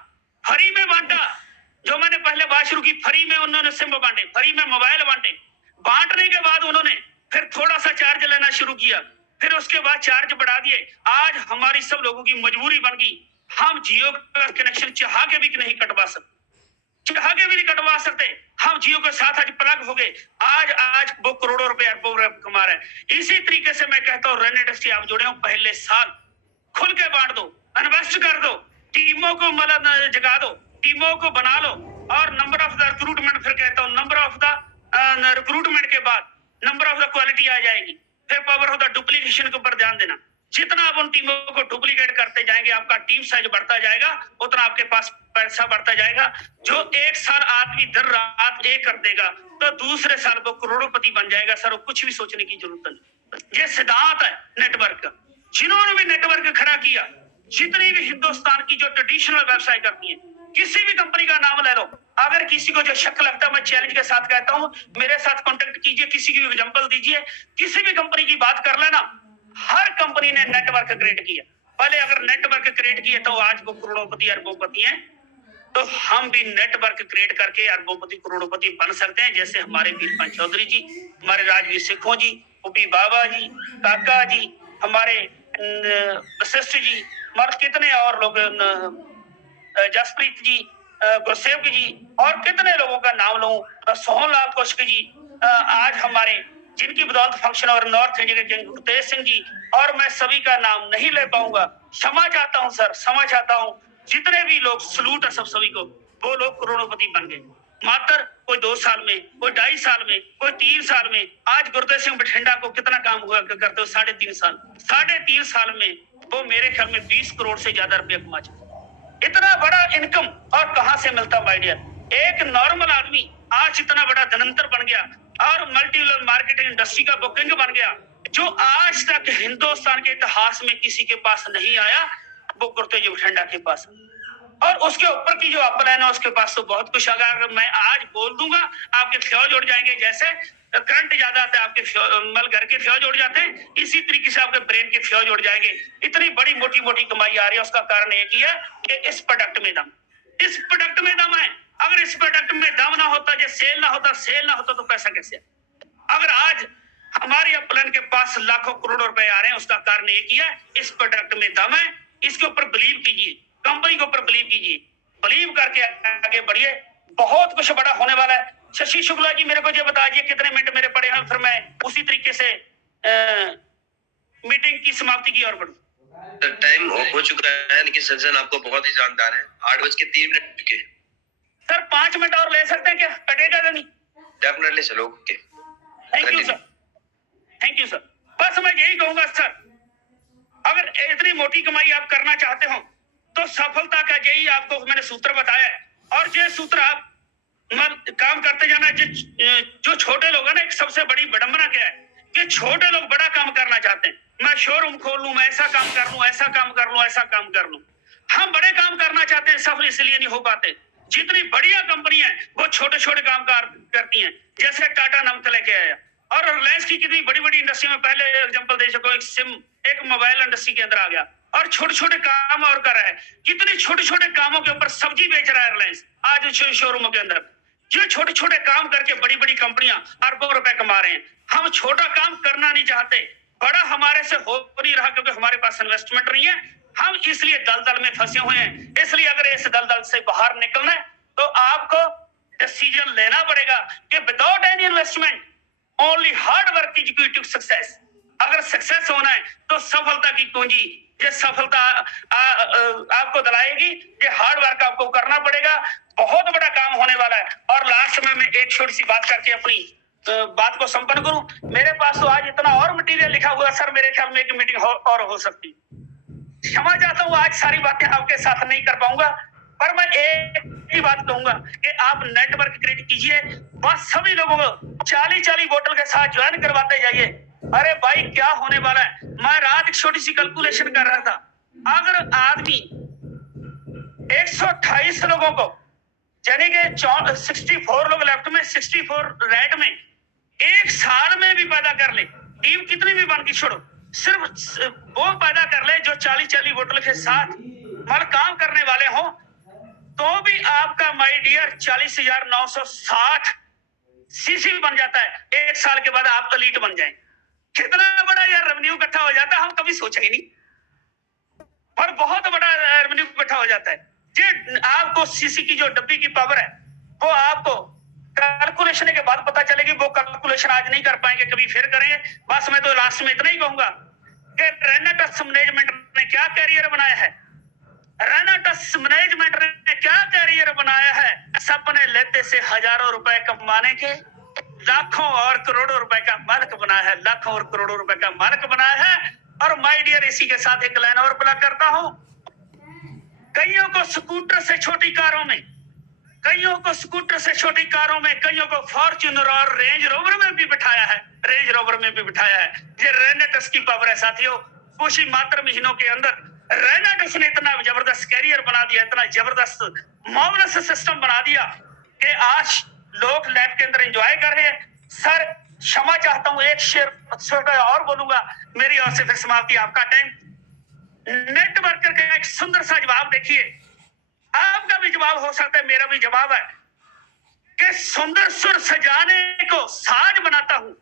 फ्री में बांटा। जो मैंने पहले बात शुरू की, फ्री में उन्होंने सिम बांटे, फ्री में मोबाइल बांटे। बांटने के बाद उन्होंने फिर थोड़ा सा चार्ज लेना शुरू किया, फिर उसके बाद चार्ज बढ़ा दिए। आज हमारी सब लोगों की मजबूरी बन गई, हम जियो का कनेक्शन चाह के भी नहीं कटवा सकते, हम जियो के साथ आज प्लग हो गए। आज वो करोड़ों रुपए, अरबों रुपए कमा रहे हैं। इसी तरीके से मैं कहता हूँ, रन इंडस्ट्री आप जुड़े हो, पहले साल खुल के बांट दो, इन्वेस्ट कर दो, टीमों को मतलब जगा दो, टीमों को बना लो। और नंबर ऑफ द रिक्रूटमेंट, फिर कहता हूँ नंबर ऑफ द रिक्रूटमेंट के बाद नंबर ऑफ द क्वालिटी आ जाएगी। फिर पावर ऑफ द डुप्लीकेशन के ऊपर ध्यान देना। जितना आप उन टीमों को डुप्लीकेट करते जाएंगे, आपका टीम साइज बढ़ता जाएगा, उतना आपके पास पैसा बढ़ता जाएगा। जो एक साल आदमी दिन रात एक कर देगा, तो दूसरे साल वो करोड़पति बन जाएगा सर। वो कुछ भी सोचने की जरूरत नहीं। ये सिद्धांत है नेटवर्क का। जिन्होंने भी नेटवर्क खड़ा किया, जितनी भी हिंदुस्तान की जो ट्रेडिशनल व्यवसाय करती है, किसी भी कंपनी का नाम ले लो। अगर किसी को जो शक लगता है, मैं चैलेंज के साथ कहता हूं, मेरे साथ कांटेक्ट कीजिए, किसी की एग्जांपल दीजिए, किसी भी कंपनी की बात कर लेना। हर कंपनी ने नेटवर्क क्रिएट किया। पहले अगर नेटवर्क क्रिएट किए तो आज वो करोड़पति अरबोपति हैं, तो हम भी नेटवर्क क्रिएट करके अरबोपति करोड़पति बन सकते हैं। जैसे हमारे वीरपन चौधरी जी, हमारे राजवीर सिखों जी, उपी बाबा जी, काका जी, हमारे वशिष्ठ जी, और कितने और लोग, जसप्रीत जी, गुरसेवक जी, और कितने लोगों का नाम लूं, सोहनलाल कौशिक जी, आज हमारे जिनकी बदौलत फंक्शन और नॉर्थ इंडिया के गुरतेज सिंह जी, और मैं सभी का नाम नहीं ले पाऊंगा, क्षमा चाहता हूं सर, क्षमा चाहता हूं। जितने भी लोग, सलूट है सब सभी को। वो लोग करोड़पति बन गए मात्र कोई 2 साल में, कोई 2.5 साल में, कोई 3 साल में। आज गुरतेज सिंह बठिंडा को कितना काम हुआ करते हो, 3.5 साल, 3.5 साल में वो मेरे ख्याल में 20 करोड़ से ज्यादा रुपया कमा चुके। इतना बड़ा इनकम और कहां से मिलता भाई डियर। एक नॉर्मल आदमी आज इतना बड़ा धनंतर बन गया और मल्टी लेवल मार्केटिंग इंडस्ट्री का बुकिंग बन गया, जो आज तक हिंदुस्तान के इतिहास में किसी के पास नहीं आया, वो गुरतेज बठिंडा के पास। और उसके ऊपर की जो अपलाइन है, उसके पास तो बहुत कुछ। अगर मैं आज बोल दूंगा, आपके फ्यूज उड़ जाएंगे। जैसे करंट ज्यादा आता है, आपके मल घर के फ्यूज उड़ जाते हैं, इसी तरीके से आपके ब्रेन के फ्यूज उड़ जाएंगे। इतनी बड़ी मोटी मोटी कमाई आ रही है, उसका कारण एक ही है कि इस प्रोडक्ट में दम, इस प्रोडक्ट में दम है। अगर इस प्रोडक्ट में दम ना होता, जो सेल ना होता तो पैसा कैसे? अगर आज हमारी अपलाइन के पास लाखों करोड़ों रुपए आ रहे हैं, उसका कारण एक ही है, इस प्रोडक्ट में दम है। इसके ऊपर बिलीव कीजिए, कंपनी के ऊपर बिलीव कीजिए, बिलीव करके आगे बढ़िए। बहुत कुछ बड़ा होने वाला है। शशि शुक्ला जी, मेरे को ये बताइए कितने मिनट मेरे पड़े हैं, फिर मैं उसी तरीके से मीटिंग की समाप्ति की ओर बढ़ूं। टाइम हो चुका है, लेकिन सज्जन आपको बहुत ही जानदार है। 8:03 के सर 5 मिनट और ले सकते हैं क्या? कटेगा तो नहीं? डेफिनेटली चलो, okay. Thank you sir, thank you sir. बस मैं यही कहूंगा सर, अगर इतनी मोटी कमाई आप करना चाहते हो तो सफलता का यही आपको मैंने सूत्र बताया है। और ये सूत्र आप काम करते जाना। जो छोटे लोग हैं ना, एक सबसे बड़ी विडंबना क्या है कि छोटे लोग बड़ा काम करना चाहते हैं। मैं शोरूम खोल लूं, मैं ऐसा काम कर लूं, ऐसा काम कर लूं, ऐसा काम कर लूं। हम बड़े काम करना चाहते हैं, सफल इसलिए नहीं हो पाते। जितनी बढ़िया कंपनियां हैं वो छोटे छोटे काम करती हैं। जैसे टाटा नाम लेके आया, और रिलायंस की कितनी बड़ी बड़ी इंडस्ट्री में, पहले एग्जांपल दे सको, एक मोबाइल इंडस्ट्री के अंदर आ गया और छोटे छोटे काम और कर रहा है। कितने छोटे छोटे कामों के ऊपर सब्जी बेच रहा है रिलायंस आज शोरूमों के अंदर। जो छोटे छोटे काम करके बड़ी बड़ी कंपनियां अरबों रुपए कमा रहे हैं। हम छोटा काम करना नहीं चाहते, बड़ा हमारे से हो नहीं रहा क्योंकि हमारे पास इन्वेस्टमेंट नहीं है। हम इसलिए दलदल में फंसे हुए हैं। इसलिए अगर इस दलदल से बाहर निकलना है तो आपको डिसीजन लेना पड़ेगा कि without any investment only hard work is equal to success. अगर सक्सेस होना है तो सफलता की कुंजी, ये सफलता आपको दिलाएगी, ये हार्ड वर्क आपको करना पड़ेगा। बहुत बड़ा काम होने वाला है। और लास्ट में मैं एक छोटी सी बात करके अपनी बात को संपन्न करूं। मेरे पास तो आज इतना और मटेरियल लिखा हुआ सर, मेरे ख्याल में एक मीटिंग और हो सकती। क्षमा चाहता हूं, आज सारी बातें आपके साथ नहीं कर पाऊंगा, पर मैं एक ही बात कहूंगा कि आप नेटवर्क क्रिएट कीजिए। बस सभी लोगों को 40-40 बोतल के साथ ज्वाइन करवाते जाइए। अरे भाई क्या होने वाला है। मैं रात एक छोटी सी कैलकुलेशन कर रहा था। अगर आदमी 128 लोगों को, यानी कि 64 लोग लेफ्ट में, 64 राइट में, एक साल में भी पैदा कर ले, टीम कितनी भी बन की छोड़ो, सिर्फ वो पैदा कर ले जो 40-40 बोतल के साथ मल काम करने वाले हो, तो भी आपका माय डियर 40,960 सीसी बन जाता है। एक साल के बाद आप एलीट बन जाए। कितना बड़ा यार रेवेन्यू इकट्ठा हो जाता है, हम कभी सोचा ही नहीं, और बहुत बड़ा रेवेन्यू इकट्ठा हो जाता है। ये आपको सीसी की जो डब्बी की पावर है वो आपको कैलकुलेशन के बाद पता चलेगी। वो कैलकुलेशन आज नहीं कर पाएंगे, कभी फिर करेंगे। बस मैं तो लास्ट में इतना ही कहूंगा कि रेनेटस मैनेजमेंट ने क्या कैरियर बनाया है, रेनेटस मैनेजमेंट ने क्या कैरियर बनाया है। सपने लेते से हजारों रुपए कमाने के, लाखों और करोड़ों रुपए का मालिक बनाया है, लाखों और करोड़ों रुपए का मालिक बनाया है। और माय डियर इसी के साथ एक लाइन और प्ला करता हूं। कईयों को स्कूटर से छोटी कारों में, कईयों को स्कूटर से छोटी कारों में, कईयों को फॉर्च्यूनर और रेंज रोवर में भी बिठाया है, रेंज रोवर में भी बिठाया है। ये रेनेटस की पावर है साथियों। कुछ ही मात्र महीनों के अंदर रेनेटस ने इतना जबरदस्त कैरियर बना दिया, इतना जबरदस्त मार्वलस सिस्टम बना दिया कि आज लोग लैब के अंदर एंजॉय कर रहे हैं। सर क्षमा चाहता हूं, एक शेर और बोलूंगा, मेरी ओर से फिर समाप्ति। आपका टाइम। नेटवर्कर का एक सुंदर सा जवाब देखिए, आपका भी जवाब हो सकता है, मेरा भी जवाब है कि सुंदर सुर सजाने को साज बनाता हूं,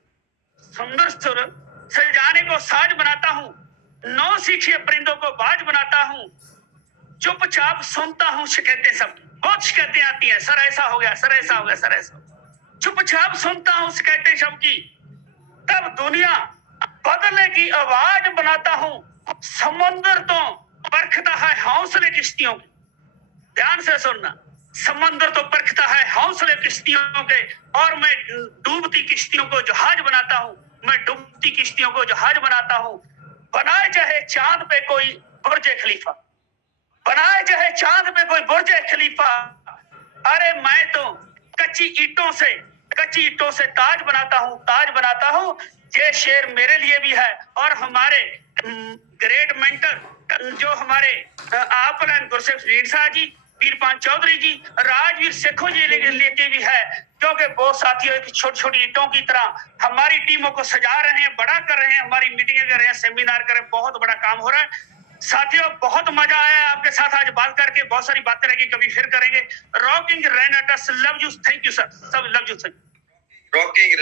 सुंदर सुर सजाने को साज बनाता हूं, नौ सीखे परिंदों को बाज बनाता हूं, चुपचाप सुनता हूं शिकायतें सब। बहुत शिकायतें आती हैं, सर ऐसा हो गया, सर ऐसा हो गया, सर ऐसा। चुपचाप सुनता हूं शिकायतें सबकी, तब दुनिया बदलने की आवाज बनाता हूं। समंदर तो परखता है हौसले किश्तियों के, ध्यान से सुनना, समंदर तो परखता है हौसले किश्तियों के, और मैं डूबती किश्तियों को जहाज बनाता हूं, मैं डूबती किश्तियों को जहाज बनाता हूं। बनाए चाहे चांद पे कोई बुर्ज खलीफा, बनाए चाहे चांद पे कोई बुर्ज खलीफा, अरे मैं तो कच्ची ईंटों से ताज बनाता हूं, ताज बनाता हूं। ये शेर मेरे लिए भी है, और हमारे ग्रेट मेंटर जो हमारे आपन गुरसेफ रीड साहब जी, वीरपान चौधरी जी, राजवीर सेखो जी लेके भी है, क्योंकि वो साथियों की छोटी छोटी ईंटों की तरह हमारी टीमों को सजा रहे हैं, बड़ा कर रहे हैं, हमारी मीटिंगें कर रहे हैं, सेमिनार कर रहे हैं। बहुत बड़ा काम हो रहा है साथियों। बहुत मजा आया आपके साथ आज बात करके, बहुत सारी बातें रहेगी, कभी फिर करेंगे। Rocking रेनेटस, love you, thank you sir, सब लव यू सर। रॉकिंग